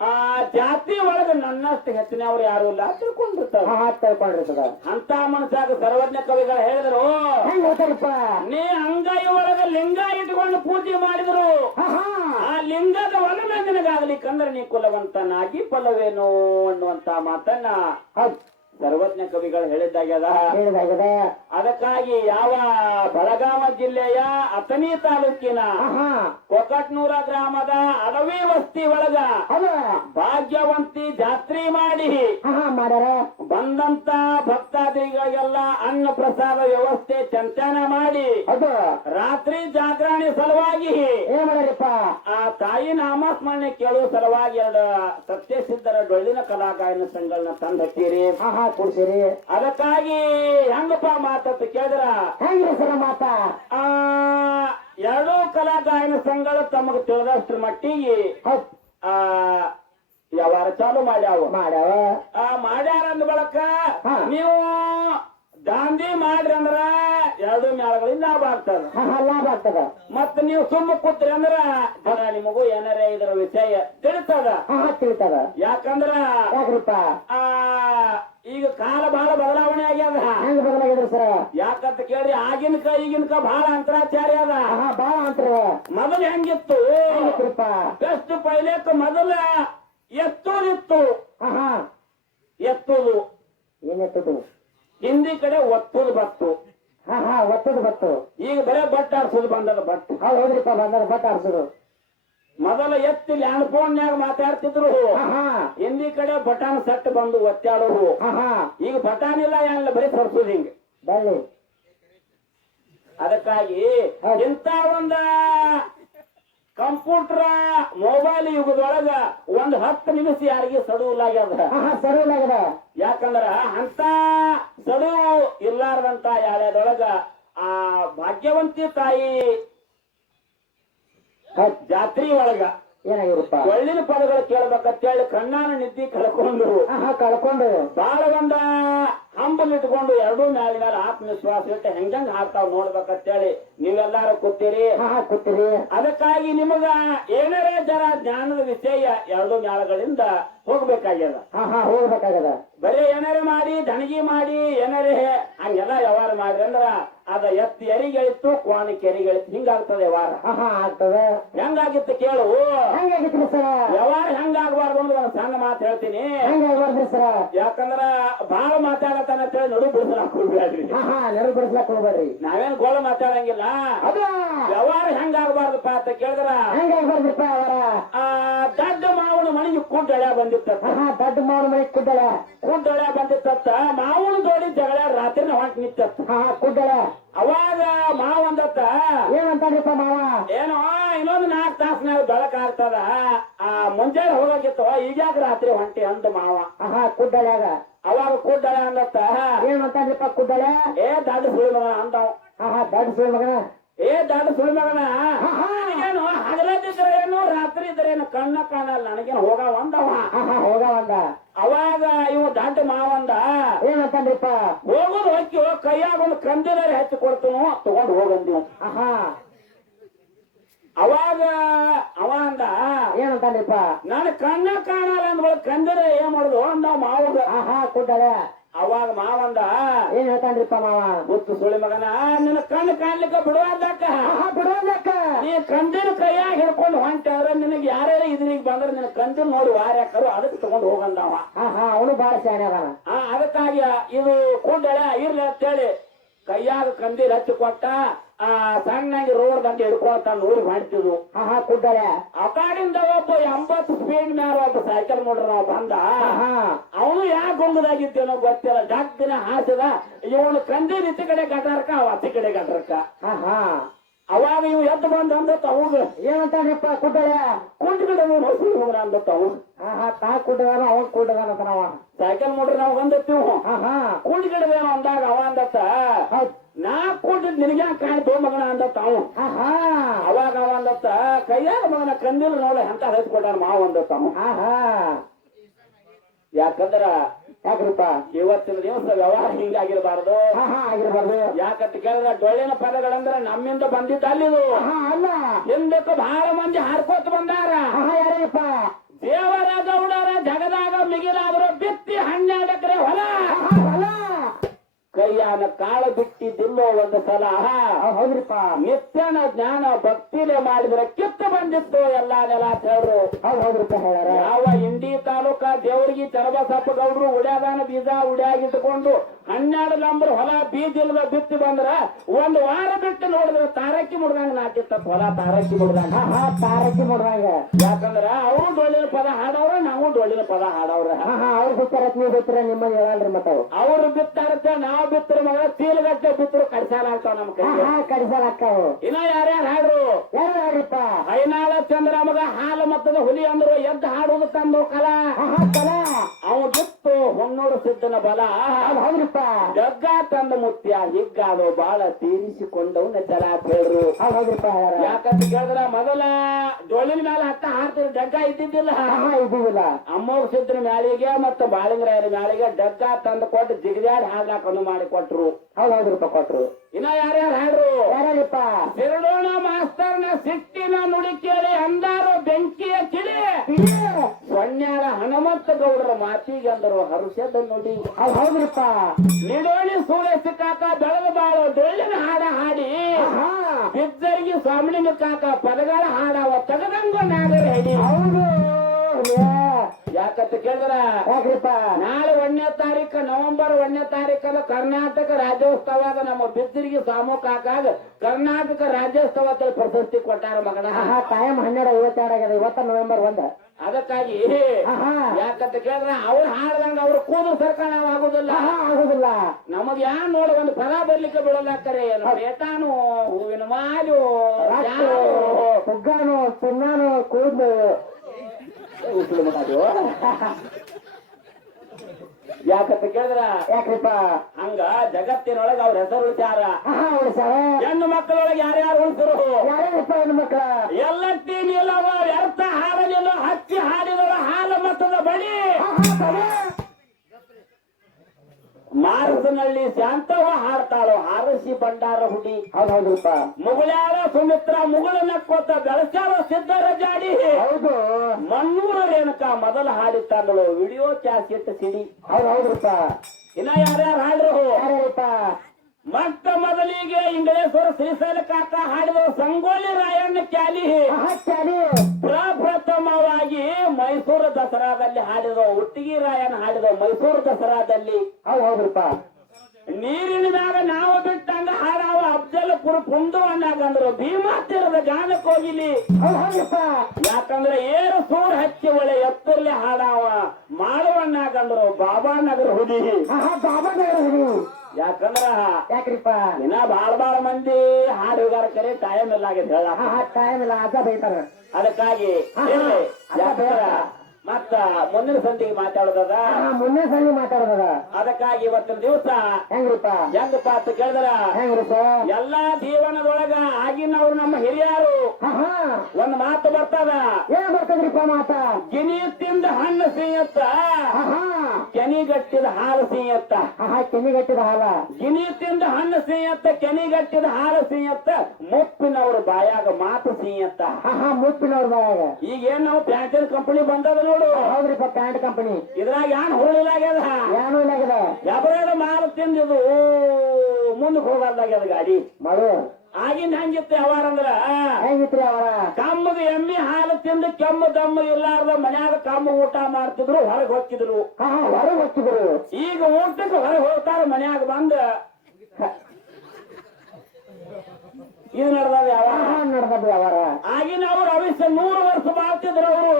ಆ ಜಾತಿ ಒಳಗೆ ನನ್ನಷ್ಟು ಹೆಚ್ಚಿನವ್ರು ಯಾರು ಇಲ್ಲ ತಿಳ್ಕೊಂಡಿರ್ತದ. ಅಂತ ಮನುಷ್ಯಾಗ ಸರ್ವಜ್ಞ ಕವಿಗಳು ಹೇಳಿದ್ರು, ನೀ ಅಂಗೈ ಒಳಗೆ ಲಿಂಗ ಇಟ್ಕೊಂಡು ಪೂಜೆ ಮಾಡಿದ್ರು ಆ ಲಿಂಗದ ಒಲಮೆ ನಿನಗಾಗ್ಲಿಕ್ಕಂದ್ರೆ ನೀ ಕುಲವಂತನಾಗಿ ಫಲವೇನು ಅನ್ನುವಂತ ಮಾತನ್ನ ಸರ್ವಜ್ಞ ಕವಿಗಳು ಹೇಳಿದ್ದಾಗ್ಯದ. ಅದಕ್ಕಾಗಿ ಯಾವ ಬೆಳಗಾವ ಜಿಲ್ಲೆಯ ಅಥಣಿ ತಾಲೂಕಿನ ಕೊಕಟ್ನೂರ ಗ್ರಾಮದ ಅಡವಿ ವಸ್ತಿ ಒಳಗ ಭಾಗ್ಯವಂತಿ ಜಾತ್ರೆ ಮಾಡಿ ಬಂದಂತ ಭಕ್ತಾದಿಗಳಿಗೆಲ್ಲ ಅನ್ನ ಪ್ರಸಾದ ವ್ಯವಸ್ಥೆ ಚಂಚನ ಮಾಡಿ ರಾತ್ರಿ ಜಾಗರಣೆ ಸಲುವಾಗಿ ಆ ತಾಯಿ ನಾಮಸ್ಮರಣೆ ಕೇಳುವ ಸಲುವಾಗಿ 2 ಸತ್ಯಸಿದ್ಧರ ಡೊಳ್ಳಿನ ಕಲಾಗಾಯನ ಸಂಘಗಳನ್ನ ತಂದು ಹಚ್ಚಿರಿ. ಕೊಡ್ಸಿರಿ. ಅದಕ್ಕಾಗಿ ಹೆಂಗಪ್ಪ ಮಾತಂತ ಕೇಳಿದ್ರ ಹೆಂಗ್ರಿ ಸರ ಮಾತ? 2 ಕಲಾಗಾಯನ ಸಂಘಗಳು ತಮಗ ತಿಳಿದಷ್ಟ್ರ ಮಟ್ಟಿಗೆ ವ್ಯವಹಾರ ಚಾಲು ಮಾಡ್ಯಾವ. ಮಾಡ್ಯಾರ ಅಂದ ಬಳಕ ನೀವು ದಾಂಧಿ ಮಾಡ್ರಿ ಅಂದ್ರ ಎರಡು ಮ್ಯಾಳಗಳಿಂದ ಲಾಭ ಆಗ್ತದ. ಹಾ ಹಾ ಲಾಭ ಆಗ್ತದ. ಮತ್ತ ನೀವು ಸುಮ್ಮ ಕೂತ್ರಿ ಅಂದ್ರ ಜನ ನಿಮಗೂ ಏನಾರೇ ಇದರ ವಿಷಯ ತಿಳಿತದ. ಹಾ ಹಾ ತಿಳಿತದ. ಯಾಕಂದ್ರ ಯಾಕ್ರಿಪ್ಪ ಆ ಈಗ ಕಾಲ ಬಹಳ ಬದಲಾವಣೆ ಆಗ್ಯದ. ಹೆಂಗ್ ಬದಲಾಗಿದ್ರಿ ಸರ? ಯಾಕಂತ ಕೇಳಿ ಆಗಿನಕ ಈಗಿನಕ ಬಹಳ ಅಂತರಾಚಾರ್ಯ ಅದ. ಹಾ ಬಾಳ ಅಂತರ. ಮೊದಲು ಹೆಂಗಿತ್ತು ಹೆಂಗಿತ್ರಿಪ್ಪ? ಬೆಸ್ಟ್ ಪೈಲೇಕ್ ಮೊದಲ ಎತ್ತೂರಿತ್ತು. ಹಾ ಹಾ ಎತ್ತುದು ಏನೆತ್ತದು? ಹಿಂದಿ ಕಡೆ ಒತ್ತುದು ಬತ್ತು. ಹಾ ಹಾ ಒತ್ತದ ಬತ್ತು. ಈಗ ಬರೇ ಬಟ್ ಆಡ್ಸೋದು ಬಂದದ. ಬಟ್ ಹೌದು ಹೌದ್ರಿಪ್ಪ ಬಂದದ ಬಟ್ ಆಡ್ಸೋದು. ಮೊದಲ ಎತ್ತಿ ಲ್ಯಾಂಡ್ ಫೋನ್ಯಾಗ ಮಾತಾಡ್ತಿದ್ರು. ಹಾ ಹಾ ಹಿಂದಿ ಕಡೆ ಬಟಾನ್ ಸೆಟ್ ಬಂದು ಒತ್ತಾಡೋರು. ಹಾ ಹಾ ಈಗ ಬಟಾನ್ ಇಲ್ಲ ಏನಿಲ್ಲ ಬರೀ ಸರ್ಸೋದು ಹಿಂಗ. ಬಳ್ಳಿ ಅದಕ್ಕಾಗಿ ಇಂತ ಒಂದ ಕಂಪ್ಯೂಟರ್ ಮೊಬೈಲ್ ಯುಗದೊಳಗ ಒಂದ್ 10 ನಿಮಿಷ ಯಾರಿಗೆ ಸಡುವುಲಾಗ್ಯದ. ಹಾ ಹಾ ಸರಿಯಾಗದ. ಯಾಕಂದ್ರ ಅಂತ ಸಡುವು ಇರ್ಲಾರ್ದಂತ ಯಾಳ್ಯದೊಳಗ ಆ ಭಾಗ್ಯವಂತಿ ತಾಯಿ ಜಾತ್ರಿ ಒಳಗ ಏನಾಗಿರಪ್ಪ? ಒಳ್ಳಿನ ಪದಗಳು ಕೇಳ್ಬೇಕಂತೇಳಿ ಕಣ್ಣಾನ ನಿದ್ದಿ ಕಳ್ಕೊಂಡು ಹಾ ಹಾ ಕಳ್ಕೊಂಡು ಬಾಳ ಒಂದ ಹಂಬಲ್ ಇಟ್ಕೊಂಡು ಎರಡೂ ಮ್ಯಾಲಿನ ಆತ್ಮವಿಶ್ವಾಸ ಇಟ್ಟು ಹೆಂಗ್ ಹಾಕ್ತಾವ್ ನೋಡ್ಬೇಕಂತೇಳಿ ನೀವೆಲ್ಲಾರು ಕೂತೀರಿ. ಹಾ ಹಾ ಕೂತೀರಿ. ಅದಕ್ಕಾಗಿ ನಿಮಗ ಏನಾರೇ ಜರ ಜ್ಞಾನದ ವಿಷಯ ಎರಡೂ ಮ್ಯಾಳಗಳಿಂದ ಹೋಗ್ಬೇಕಾಗ್ಯದ. ಹಾ ಹಾ ಹೋಗ್ಬೇಕಾಗದ. ಬರೀ ಏನಾರೇ ಮಾಡಿ ದಣಗಿ ಮಾಡಿ ಏನಾರೇ ಹಂಗೆಲ್ಲ ವ್ಯವಹಾರ ಮಾಡ್ರಿ ಅಂದ್ರ ಅದ ಎತ್ತಿ ಎರಿಗೆಳಿತ್ತು ಕೋಣಕ್ಕೆ ಎರಿಗೆಳಿತ್ತು ಹಿಂಗಾಗ್ತದೆ ವ್ಯವಹಾರ. ಹಾ ಹಾ ಆಗ್ತದ. ಹೆಂಗಾಗಿತ್ತು ಕೇಳು. ಹೆಂಗಾಗಿತ್ರಿ ಸರ? ವ್ಯವಹಾರ ಹೆಂಗಾಗಬಾರ್ದು ಅಂದ್ರೆ ಒಂದು ಸಣ್ಣ ಮಾತು ಹೇಳ್ತೀನಿ. ಹೆಂಗಾಗ್ಬಾರ್ದ್ರಿ ಸರ? ಯಾಕಂದ್ರ ಬಾಳ ಮಾತಾಡತಾನ ಅಂತೇಳಿ ನಡು ಬಿಡಿಸಲಾಕ್ ಹೋಗ್ಬೇಡ್ರಿ. ಹಾ ಹಾ ನೆರಳು ಬಿಡಿಸ್ಲಾಕ್ ಹೋಗ್ಬೇಡ್ರಿ. ನಾವೇನ್ ಗೋಳ ಮಾತಾಡಂಗಿಲ್ಲ. ಅದ ವ್ಯವಹಾರ ಹೆಂಗಾಗಬಾರ್ದಪ್ಪ ಅಂತ ಕೇಳಿದ್ರ ಹೆಂಗಾಗ್ಬಾರ್ದ್ರಿಪ್ಪ ಅವರ? ದಡ್ಡ ಮಾವನ ಮನೆಗೆ ಕುಂಟಳೆ ಬಂದಿತ್ತ. ಹಾ ಹಾ ದೊಡ್ಡ ಮಾವನ ಮನೆ ಕುಡ್ಡಳೆ. ಕುಂಟಳೆ ಬಂದಿತ್ತ. ಮಾವನ ಜೋಡಿ ಜಗಳ ರಾತ್ರಿನ ಹೊಂಟ್ ನಿಂತತ್ತ. ಹಾ ಹಾ ಕುಡ್ಡಳೆ. ಅವಾಗ ಮಾವ ಅಂದತ್ತ ಏನಂತಾಡ್ರಿಪ್ಪ ಮಾವ? ಏನೋ ಇನ್ನೊಂದು 4 ತಾಸಿನಾಗ ಬೆಳಕಾಗ್ತದ. ಮುಂಜಾನೆ ಹೋಗಾಕಿತ್ತು ಈಗ್ಯಾಕ ರಾತ್ರಿ ಹೊಂಟಿ ಅಂದ ಮಾವ. ಹಾ ಹಾ ಕುಡ್ಡಳ್ಯಾಗ. ಅವಾಗ ಕುಡ್ಡಳೆ ಅಂದತ್ತ ಏನಂತಾಡ್ರಿಪ್ಪ ಕುಡ್ಡಳೆ? ಏ ದಡ್ಡ ಸುಳಿ ಮಗನ ಅಂದವ. ಹಾ ಹಾ ದೊಡ್ಡ ಸುಳ್ಳು ಮಗನ. ಏ ದಡ್ಡ ಸುಳಿ ಮಗನ ನನಗೇನು ಹಗಲದಿದ್ರೆ ಏನು ರಾತ್ರಿ ಇದ್ರೆ ಏನು ಕಣ್ಣ ಕಾಣಲ್ಲ ನನಗೇನು ಹೋಗವ ಅಂದವ. ಹಾ ಹಾ ಹೋಗವಂದ. ಅವಾಗ ಇವ ದಡ್ಡ ಮಾವಂದ ಏನಂತಾಡ್ರಿಪ್ಪ? ಹೋಗುದು ಹೋಗಿ ಕೈಯಾಗ ಒಂದು ಕಂದಿನಾರ ಹೆಚ್ಚು ಕೊಡ್ತೀನೋ ತಗೊಂಡು ಹೋಗಂದಿವ್. ಹಾ ಹಾ ಅವಾಗ ಅವ ಅಂದ ಏನಂತಾಡ್ರಿಪ್ಪ? ನಾನು ಕಣ್ಣ ಕಾಣಲ್ಲ ಅಂದ್ಗಳು ಕಂದಿರ ಏನ್ ಮಾಡುದು ಅಂದವ್ ಮಾವಾಗ. ಹಾ ಹಾ ಕುಡ್ಡಳೆ. ಅವಾಗ ಮಾವಂದ ಏನ್ ಹೇಳ್ತಾನ್ರಿಪ್ಪ ಮಾವ? ಮುತ್ತು ಸುಳಿ ಮಗನ ನಿನ್ನ ಕಣ್ಣು ಕಾಣ್ಲಿಕ್ಕೆ ಬಿಡುವಾದಕ್ಕ ಹಾ ಹಾ ಬಿಡುವಲ್ಲಕ್ಕ. ನೀ ಕಂದಿನ ಕೈಯಾಗ ಹಿಡ್ಕೊಂಡು ಹೊಂಟ್ಯಾರ ನಿನಗೆ ಯಾರ್ಯಾರ ಇದ್ರಿಗೆ ಬಂದ್ರೆ ನಿನ್ನ ಕಂದಿನ ನೋಡಿ ವಾರ್ಯಾಕರು ಅದಕ್ಕೆ ತಗೊಂಡು ಹೋಗಂದವ. ಹಾ ಹಾ ಅವನು ಬಾಳ ಶಾಣೆ ಅದಾನ. ಅದಕ್ಕಾಗಿ ಇದು ಕೂಡಳೆ ಇರ್ಲಿ ಅಂತೇಳಿ ಕೈಯಾಗ ಕಂದಿರ್ ಹಚ್ಚಿ ಕೊಟ್ಟ. ಸಣ್ಣಾಗಿ ರೋಡ್ ದಂಡೆ ಹಿಡ್ಕೊಳ್ತಾನ ಊರಿಗೆ ಹೊಂಟಿದ್ವು. ಹಾ ಹಾ ಕುಡ್ಡಳೆ. ಆ ಕಾಡಿಂದ ಒಬ್ಬ 80 ಸ್ಪೀಡ್ ಮ್ಯಾಲ ಒಬ್ಬ ಸೈಕಲ್ ನೋಡ್ರಿ ನಾವು ಬಂದ. ಹಾ ಅವನು ಯಾಕೆ ಗೊಂಗದಾಗಿದ್ದೇನೋ ಗೊತ್ತಿಲ್ಲ. ಜಾಗ್ದಿನ ಹಾಸಿದ ಇವನು ಕಂದಿನ ಇತ್ತ ಕಡೆ ಗಟಾರಕ್ಕ ಅವ ಅತ್ತಿ ಕಡೆ ಗಟಾರಕ್ಕ. ಹಾ ಹಾ ಅವಾಗ ಇವ್ ಎದ್ದು ಬಂದ ಅಂದತ್ತ ಅವಾಗ ಏನಂತಾಡ್ರಿಪ್ಪ ಕುಡ್ಡಳೆ? ಕುಂಟ ಕಡೆ ಹೋಗ್ರ ಅಂದತ್ತ ಅವ. ಹಾ ಹಾ ತಾ ಕುಡ್ಡದಾನ ಅವನ್ ಕುಡ್ಡದಾನ ನಾವ ಸೈಕಲ್ ನೋಡ್ರಿ ನಾವು ಬಂದತ್ತೀವ್. ಹಾ ಹಾ ಕುಂಟ ಕಡೆ ಅಂದಾಗ ಅವ ಅಂದತ್ತ ಹೌದ್. ನಾ ಕೂಟಿದ್ ನಿನಗೆ ಕಾಣ್ತೋ ಮಗನ ಅಂದತ್ತ ಅವ. ಹಾ ಹಾ ಅವಾಗ ಅವ ಅಂದತ್ತ ಕೈಯಾಗ ಮಗನ ಕಂದಿಲ್ಲ ನೋಡ ಅಂತ ಹಚ್ಕೊಟ್ಟಾನ ಮಾವ ಅಂದತ್ತ ಅವ. ಹಾ ಹಾ ಯಾಕಂದ್ರ ಯಾಕ್ರಿಪ್ಪ? ಇವತ್ತಿನ ದಿವಸ ವ್ಯವಹಾರ ಹಿಂಗಾಗಿರಬಾರ್ದು. ಹಾ ಹಾ ಆಗಿರ್ಬಾರ್ದು. ಯಾಕಂತ ಕೇಳಿದ್ರ ಡೊಳ್ಳಿನ ಪದಗಳಂದ್ರ ನಮ್ಮಿಂದ ಬಂದಿದ್ದ ಅಲ್ಲಿದು. ಹಾ ಅಲ್ಲ ಹಿಂದಕ್ಕೆ ಬಹಳ ಮಂದಿ ಹಾರ್ಕೋತ ಬಂದಾರ. ಹಾ ಯಾರಿಪ್ಪ? ದೇವರ ಗೌಡರ ಜಗದಾಗ ಮಿಗಿಲಾದ್ರು ಬಿತ್ತಿ 12 ಎಕರೆ ಹೊಲ. ಹೊಲ ಕೈಯಾನ ಕಾಳು ಬಿಟ್ಟಿದ್ದಿಲ್ಲೋ ಒಂದು ಸಲ. ಹೌದ್ರಿಪ್ಪ. ನಿತ್ಯನ ಜ್ಞಾನ ಭಕ್ತಿಲೆ ಮಾಡಿದ್ರೆ ಕಿತ್ತು ಬಂದಿತ್ತು ಎಲ್ಲಾ ನೆಲ ಅಂತ ಹೇಳ್ರು. ಹೌದ್ರಿಪ್ಪ ಹೇಳ್ಯಾರ. ಯಾವ ಇಂಡಿ ತಾಲೂಕ ದೇವರಿಗೆ ಚರಬಸಪ್ಪ ಗೌಡ್ರು ಉಡ್ಯಾದಾನ ಬೀಜ ಉಡ್ಯಾಗಿಟ್ಟುಕೊಂಡು 12 ಲಂಬರ್ ಹೊಲ ಬೀಜ ಇಲ್ಲದ ಬಿತ್ತಿ ಬಂದ್ರ 1 ವಾರ ಬಿಟ್ಟು ನೋಡಿದ್ರೆ ತಾರಕ್ಕಿ ಮುಡ್ದಂಗ ನಾಟಿತ್ತ ಹೊಲ. ತಾರಕ್ಕಿ ಮುಡ್ದಂಗ. ಹಾ ಹಾ ತಾರಕ್ಕಿ ಮುಡ್ದಂಗ. ಯಾಕಂದ್ರ ಅವರು ಡೊಳ್ಳಿನ ಪದ ಹಾಡವ್ರ ನಾವು ಡೊಳ್ಳಿನ ಪದ ಹಾಡವ್ರ. ಹಾ ಹಾ ಅವ್ರು ಬಿತ್ತಾರ ನೀವು ಬಿತ್ತರ ನಿಮ್ಮಲ್ಲಿ ಹೇಳಲ್ರಿ ಮತ್ತ ಅವ್ರು ಬಿತ್ತಾರತ್ತೆ ನಾವು ಬಿತ್ತರ ಮಗ ಚೀಲಗಟ್ಟೆ ಬಿತ್ತರು ಕಡಿಸಾಲ ಆಗ್ತಾವ ನಮ್ ಕೈ. ಹಾ ಕಡಿಸಾಲ ಆಗ್ತಾವ. ಇನ್ನ ಯಾರ್ಯಾರು ಹಾಡ್ರು? ಯಾರು ಹಾಡ್ರಿಪ್ಪ? ಐನಾಳ ಚಂದ್ರ ಮಗ ಹಾಲು ಮತ್ತದ ಹುಲಿ ಅಂದ್ರು ಎದ್ದು ಹಾಡುದು ತಂದು ಕಲ. ಹಾ ಕಲ ಅವ ಬಿತ್ತು ಹೊನ್ನೂರು ಸಿದ್ದನ ಬಲ. ಹೌದ್ರಿಪ್ಪ. ಜಗ್ಗ ತಂದ ಮುತ್ಯ ಹಿಗ್ಗಾದು ಬಾಳ ತೀರಿಸಿಕೊಂಡವನ್ನ ಜಲ ಅಂತ ಹೇಳ್ರು. ಹೌದ್ರಿಪ್ಪ. ಯಾಕಂತ ಕೇಳಿದ್ರ ಮೊದಲ ಡೊಳ್ಳಿನ ಮೇಲೆ ಹಾಡ್ತಿದ್ರು ಜಗ್ಗ ಇದ್ದಿದ್ದಿಲ್ಲ. ಇದ್ದಿಲ್ಲ. ಅಮ್ಮವ್ರ ಸಿದ್ಧನ ಮ್ಯಾಲಿಗೆ ಮತ್ತು ಬಾಳಿಂಗರಾಯರ ಮ್ಯಾಲಿಗೆ ಡಗ್ಗ ತಂದು ಕೊಟ್ಟು ಜಿಗದಾಡಿ ಹಾಗಾಕನ್ನು ಮಾಡಿ ಕೊಟ್ರು. ಹೌದೌದ್ರಪ್ಪ ಕೊಟ್ರು. ಇನ್ನ ಯಾರ್ಯಾರು ಹಾಡ್ರು? ಯಾರ್ಯಾರಪ್ಪ? ಸಿರಡೋಣ ಮಾಸ್ತರ್ನ ಸಿಟ್ಟಿನ ನುಡಿ ಕೇಳಿ ಅಂದಾರು ಬೆಂಕಿಯ ಕಿಡಿ ಸೊನ್ಯಾಳ ಹನುಮಂತ ಗೌಡರ ಮಾತಿಗೆ ಅಂದರು ಹರುಷದ ನುಡಿ. ಹೌದ್ರಪ್ಪ. ನಿಡೋಣಿ ಸೂರ್ಯ ಸಿಕ್ಕಾಕ ಬೆಳೆದ ಬಾಳು ಡೊಳ್ಳಿನ ಹಾಡ ಹಾಡಿ ಬಿದ್ದರಿಗೆ ಸ್ವಾಮಿನ ಕಾಕ ಪದಗಳ ಹಾಡವ ತಗದಂಗ ನಾಗರ ಹೇಳಿ. ಹೌದು. ಯಾಕಂತ ಕೇಳಿದ್ರ ಯಾಕ್ರಿಪ್ಪ? ನಾಳೆ 1ನೇ ತಾರೀಕು ನವೆಂಬರ್ 1ನೇ ತಾರೀಕಲ್ಲ ಕರ್ನಾಟಕ ರಾಜ್ಯೋತ್ಸವದ ನಮ್ಮ ಬಿದ್ದರಿಗೆ ಸಾಮು ಕಾಕಾಗ ಕರ್ನಾಟಕ ರಾಜ್ಯೋತ್ಸವ ಪ್ರಶಸ್ತಿ ಕೊಟ್ಟಾರ ಮಗನ. ಟೈಮ್ 12:52 ಆಗ್ಯದ. ಇವತ್ತ ನವೆಂಬರ್ 1. ಅದಕ್ಕಾಗಿ ಯಾಕಂತ ಕೇಳಿದ್ರ ಅವ್ರು ಹಾಡ್ದಂಗ ಅವ್ರು ಕೂದು ಸರ್ಕಾರ ಆಗುದಿಲ್ಲ. ಆಗುದಿಲ್ಲ. ನಮಗ್ ಯಾರು ನೋಡಿ ಒಂದು ಪದ ಬರ್ಲಿಕ್ಕೆ ಬಿಡಲಾಕರೆ ಏಟಾನು ಹೂವಿನ ಮಾಲು ಹುಗ್ಗಾನು ಸುಣ್ಣಾನು ಕೂದಲು ಯಾಕಂತ ಕೇಳಿದ್ರ ಯಾಕ್ರಿಪ್ಪ? ಹಂಗ ಜಗತ್ತಿನೊಳಗ ಅವ್ರ ಹೆಸರು ಉಳಿಸ್ಯಾರ. ಹೆಣ್ಣು ಮಕ್ಕಳೊಳಗೆ ಯಾರ್ಯಾರು ಉಳಿಸಿರು? ಯಾರ್ಯಾರಪ್ಪ ಹೆಣ್ಣು ಮಕ್ಕಳ? ಎಲ್ಲತ್ತಿ ನಿಲ್ಲವ ವ್ಯರ್ಥ ಹಾಡಲಿಲ್ಲ ಹಚ್ಚಿ ಹಾಡಿದವ ಹಾಲ ಮತದ ಬಳಿ ಮಾರಸನಹಳ್ಳಿ ಶಾಂತವ ಹಾಡ್ತಾಳು ಹಾರಸಿ ಬಂಡಾರ ಹುಡಿ. ಹೌದೌದ್ರಪ್ಪ. ಮುಗುಳ್ಯಾಳ ಸುಮಿತ್ರ ಮುಗುಳು ನಕ್ಕೋತ ಬೆಳಸಾಳ ಸಿದ್ದರ ಜಾಡಿ. ಹೌದು. ಮಣ್ಣೂರ ರೇಣುಕ ಮೊದಲ ಹಾಡಿತ್ತಾಳು ವಿಡಿಯೋ ಕ್ಯಾಸೆಟ್ ಸಿಡಿ. ಹೌದೌದ್ರಪ್ಪ. ಇನ್ನ ಯಾರ್ಯಾರು ಹಾಡ್ರು? ಯಾರ್ಯಾರಪ್ಪ? ಮತ್ತ ಮೊದಲಿಗೆ ಇಂಗಳೇಶ್ವರ ಶ್ರೀಶೈಲ ಕಾಕ ಹಾಡಿದ ಸಂಗೋಲಿ ರಾಯಣ್ಣ ಕ್ಯಾಲಿ ಪ್ರಪ್ರಥಮವಾಗಿ ಮೈಸೂರು ದಸರಾದಲ್ಲಿ ಹಾಡಿದ ಒಟ್ಟಿಗೆ ರಾಯಣ್ಣ ಹಾಡಿದ ಮೈಸೂರು ದಸರಾದಲ್ಲಿ. ಹೌದ್ರಪ್ಪ. ನೀರಿನ ಮ್ಯಾಗ ನಾವು ಬಿಟ್ಟಂಗ ಹಾಡಾವ ಅಫ್ಜಲ್ ಪುರ ಪುಂಡು ಅನ್ನಾಗಂದ್ರು ಭೀಮಾ ತೀರದ ಗಾನಕ್ಕೆ ಹೋಗಿಲಿ. ಯಾಕಂದ್ರೆ ಏರು ಸೂರ್ ಹಚ್ಚಿ ಒಳ್ಳೆ ಎತ್ತರ್ಲಿ ಹಾಡಾವ ಮಾಡುವಣ್ಣಾಗಂದ್ರು ಬಾಬಾ ನಗರ ಹುಡಿ. ಬಾಬಾ ನಗರ ಹುಡಿ. ಯಾಕಂದ್ರ ಯಾಕ್ರಿಪ್ಪ? ಇನ್ನ ಬಾಳ ಮಂದಿ ಹಾಡುಗಾರ ಕರೆ ಟೈಮ್ ಇಲ್ಲ ಆಗಿದೆ ಹೇಳ. ಟೈಮ್ ಇಲ್ಲ. ಅಜ್ಜ ಬೈತಾರ. ಅದಕ್ಕಾಗಿ ಮತ್ತ ಮುಂದಿನ ಸಂಧಿಗೆ ಮಾತಾಡೋದದ. ಮುಂದಿನ ಸಂಧಿ ಮಾತಾಡೋದ. ಅದಕ್ಕಾಗಿ ಇವತ್ತಿನ ದಿವಸ ಹೆಂಗ್ರಿಪ್ಪ? ಹೆಂಗಪ್ಪ ಅಂತ ಕೇಳಿದ್ರ ಹೆಂಗ್ರಿಪ್ಪ? ಎಲ್ಲಾ ಜೀವನದೊಳಗ ಆಗಿನವ್ರು ನಮ್ಮ ಹಿರಿಯರು ಒಂದ್ ಮಾತು ಬರ್ತದ. ಏನ್ ಬರ್ತದ್ರಿಪ್ಪ ಮಾತ? ಗಿನಿ ತಿಂದ ಹಣ್ಣು ಸಿಂಯತ್ತ ಕೆನಿಗಟ್ಟಿದ ಹಾಲು ಸಿಂಯತ್ತ. ಕೆನಿಗಟ್ಟಿದ ಹಾಲ. ಗಿನಿ ತಿಂದ ಹಣ್ಣು ಸಿಂಯತ್ತ ಕೆನಿಗಟ್ಟಿದ ಹಾಲು ಸಿಂಯತ್ತ ಮುಪ್ಪಿನವ್ರ ಬಾಯಾಗ ಮಾತು ಸಿಂಯತ್ತ. ಮುಪ್ಪಿನವ್ರ ಬಾಯಾಗ. ಈಗ ಏನ್ ನಾವು ಪ್ಯಾಂಟಿನ ಕಂಪನಿ ಬಂದದ ನೋಡು. ಹೌದ್ರಿಪ್ಪ. Pant company. ಇದ್ರಾಗ ಏನ್ ಹುಳಿಲಾಗ್ಯದ? ಏನು ಇಲ್ಲಾಗ್ಯದ. ಎಬರೇದ ಮಾರು ತಿಂದಿದು ಮುಂದಕ್ಕೆ ಹೋಗಲ್ದಾಗ್ಯದ ಗಾಡಿ ಮಳು. ಆಗಿನ ಹಂಗಿತ್ತು ಯಾವಾರಂದ್ರ ಹೆಂಗಿತ್ರಿ ಅವರ? ಕಮ್ಮದ ಎಮ್ಮಿ ಹಾಲು ತಿಂದು ಕೆಮ್ಮು ದಮ್ಮ ಇರ್ಲಾರ್ದ ಮನ್ಯಾಗ ಕಮ್ಮು ಊಟ ಮಾಡ್ತಿದ್ರು ಹೊರಗೆ ಹೋಗ್ತಿದ್ರು. ಹೊರಗೆ ಹೋಗ್ತಿದ್ರು. ಈಗ ಊಟಕ್ಕೆ ಹೊರಗೆ ಹೋಗ್ತಾರ ಮನ್ಯಾಗ ಬಂದ ಇದು ನಡೆದ ಯಾವಾರ. ಆಗಿನ ಅವ್ರು ಅವಿಷ್ಯ 100 ವರ್ಷ ಬಾಳ್ತಿದ್ರು ಅವರು.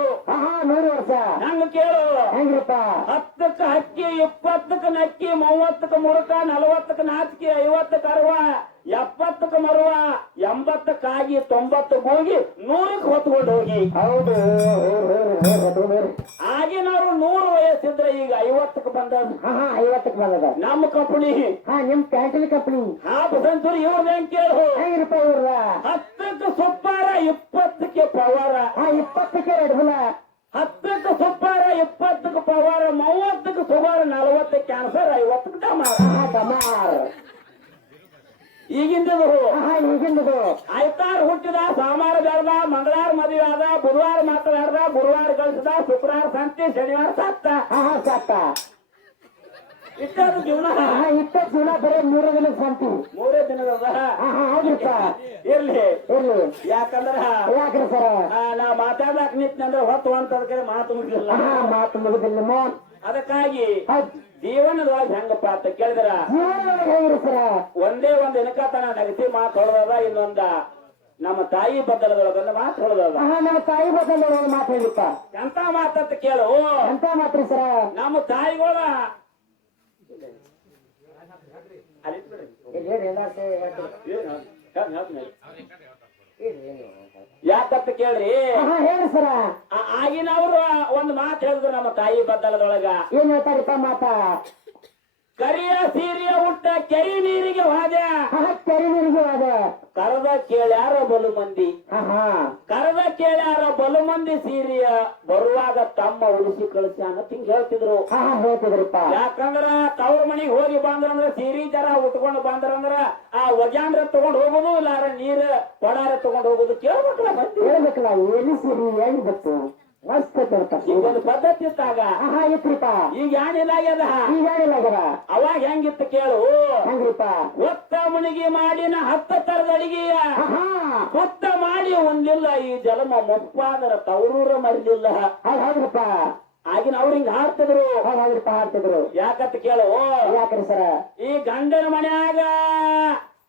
100 ವರ್ಷ. ಹಂಗ ಕೇಳು. ಹೆಂಗ್ರಿಪ್ಪ? 10ಕ್ಕೆ ಹಕ್ಕಿ 20ಕ್ಕೆ ನಕ್ಕಿ 30ಕ್ಕೆ ಮುರುಕ 40ಕ್ಕೆ ನಾಚಿಕೆ 50ಕ್ಕೆ ಅರವ 70ಕ್ಕೆ ಮರುವ 80ಕ್ಕಾಗಿ 90ಕ್ಕೆ ಹೋಗಿ 100ಕ್ಕೆ ಹೊತ್ಕೊಂಡು ಹೋಗಿ. ಹೌದು. ಆಗಿನವ್ರು 100 ವಯಸ್ಸಿದ್ರೆ ಈಗ 50ಕ್ಕೆ ಬಂದದ. 50ಕ್ಕೆ ಬಂದದ. ನಮ್ಮ ಕಂಪನಿ ನಿಮ್ ಕ್ಯಾಂಟೀನ್ ಕಂಪನಿ. ಬಸಂತೂರು ಇವ್ರದ್ದು ಹೆಂಗ್ ಕೇಳು. ಹೆಂಗ್ರಿಪ್ಪ ಇವ್ರ? 10ಕ್ಕೆ ಸುಪ್ಪಾರ 20ಕ್ಕೆ ಪವಾರ. 20ಕ್ಕೆ ರೆಡ್ ಬುಲ್. 10ಕ್ಕೆ ಸುಪ್ಪಾರ 20ಕ್ಕೆ ಪವಾರ 30ಕ್ಕೆ ಸುಮಾರು 40ಕ್ಕೆ ಕ್ಯಾನ್ಸರ್ 50ಕ್ಕೆ ಡಮಾರ್. ಈಗಿಂದದು ಆಯ್ತಾರ ಹುಟ್ಟಿದ ಸೋಮವಾರ ಬೆಳೆದ ಮಂಗಳವಾರ ಮದುವೆ ಆದ ಬುಧವಾರ ಮಕ್ಕಳು ಆಡ್ದ ಗುರುವಾರ ಗಳಿಸಿದ ಶುಕ್ರವಾರ ಸಂತೆ ಶನಿವಾರ ಸತ್ತ. ಇಷ್ಟದು ಜೀವನ. ಜೀವನ ಬರೀ 3 ದಿನದ ಸಂತಿ. 3 ದಿನದ. ಇರ್ಲಿ ಯಾಕಂದ್ರ ಯಾಕ್ರಿ ಸರ? ನಾ ಮಾತಾಡಕ್ ನಿಂತಂದ್ರೆ ಹೊತ್ತು ಅಂತದಕ್ಕೆ ಮಾತು ಮುಗಿಲ್ಲ. ಮಾತು ಮುಗಿದಿಲ್ಲ. ಅದಕ್ಕಾಗಿ ಜೀವನದೊಳಗೆ ಹೆಂಗಪ್ಪ ಅಂತ ಕೇಳಿದ್ರ ಒಂದೇ ಒಂದು ಇನಕತನ ನೆಗತಿ ಮಾತು ಹೊಡೆದ. ಇನ್ನೊಂದ ನಮ್ಮ ತಾಯಿ ಬದಲದೊಳಗೊಂದು ಮಾತು ಹೊಡೆದ. ನಮ್ಮ ತಾಯಿ ಬದಲದೊಳಗೆ ಮಾತು ಹೇಳಿಪ್ಪ. ಎಂತ ಮಾತಂತ ಕೇಳು. ಎಂತ ಮಾತ್ರಿ ಸರ? ನಮ್ಮ ತಾಯಿಗಳ ಯಾಕಂತ ಕೇಳ್ರಿ. ಹೇಳಿ ಸರ. ಆಗಿನವ್ರು ಒಂದು ಮಾತು ಹೇಳಿದ್ರು ನಮ್ಮ ತಾಯಿ ಬದಲದೊಳಗ. ಏನ್ ಹೇಳ್ತಾರಿಪ್ಪ ಮಾತ? ಕರಿಯ ಸೀರೆಯ ಉಟ್ಟ ಕೆರಿ ನೀರಿಗೆ ಹೋದ ಕೆರೆ ನೀರಿಗೆ ಅದ ಕರೆದ ಕೇಳ್ಯಾರ ಬಲು ಮಂದಿ ಹಾ ಕರೆದ ಕೇಳ್ಯಾರ ಬಲು ಮಂದಿ ಸೀರೆಯ ಬರುವಾಗ ತಮ್ಮ ಉಳಿಸಿ ಕಳಿಸ್ಯಾನ ಹಿಂಗ್ ಹೇಳ್ತಿದ್ರು ಹಾ ಹೇಳ್ತಿದ್ರಿಪ್ಪ ಯಾಕಂದ್ರ ತವ್ರ ಮನಿಗ್ ಹೋಗಿ ಬಂದ್ರಂದ್ರ ಸೀರಿ ಜರ ಉಟ್ಕೊಂಡು ಬಂದ್ರಂದ್ರ ಆ ಒಗ್ಯಾಂದ್ರ ತಗೊಂಡ್ ಹೋಗುದು ಇಲ್ಲಾರ ನೀರ್ ಕೊಡಾರ ತಗೊಂಡ್ ಹೋಗುದು ಕೇಳ್ಬೇಕಲ್ಲ ಮಂದಿ ಹೇಳ್ಬೇಕಲ್ಲ ಎಲ್ಲಿ ಸಿರಿ ಎಲ್ಲಿ ಬೇಕು ಮಸ್ತ್ ಈಗ ಒಂದು ಪದ್ಧತಿ ಇತ್ತಾಗ ಹಾ ಇತ್ರಿಪ್ಪ ಈಗ ಏನಿಲ್ಲ ಆಗ್ಯದ ಈಗ ಏನಿಲ್ಲ ಆಗ್ಯಾರ ಅವಾಗ ಹೆಂಗಿತ್ತು ಕೇಳು ಹೆಂಗ್ರಿಪ್ಪ ಒತ್ತ ಮುನಿಗೆ ಮಾಡಿನ 10 ತರದ ಅಡಿಗೆಯ ಹಾ ಕೊತ್ತ ಮಾಡಿ ಒಂದಿಲ್ಲ ಈ ಜಲಮ ಮುಪ್ಪಾದರ ತವರೂರ ಮರಿಲಿಲ್ಲ ಹೌದ್ರಪ್ಪ ಆಗಿನ ಅವ್ರು ಹಿಂಗ ಹಾಡ್ತಿದ್ರು ಹೌದ್ರಪ್ಪ ಹಾಡ್ತಿದ್ರು ಯಾಕಂತ ಕೇಳು ಯಾಕ್ರಿ ಸರ ಈ ಗಂಡನ ಮನ್ಯಾಗ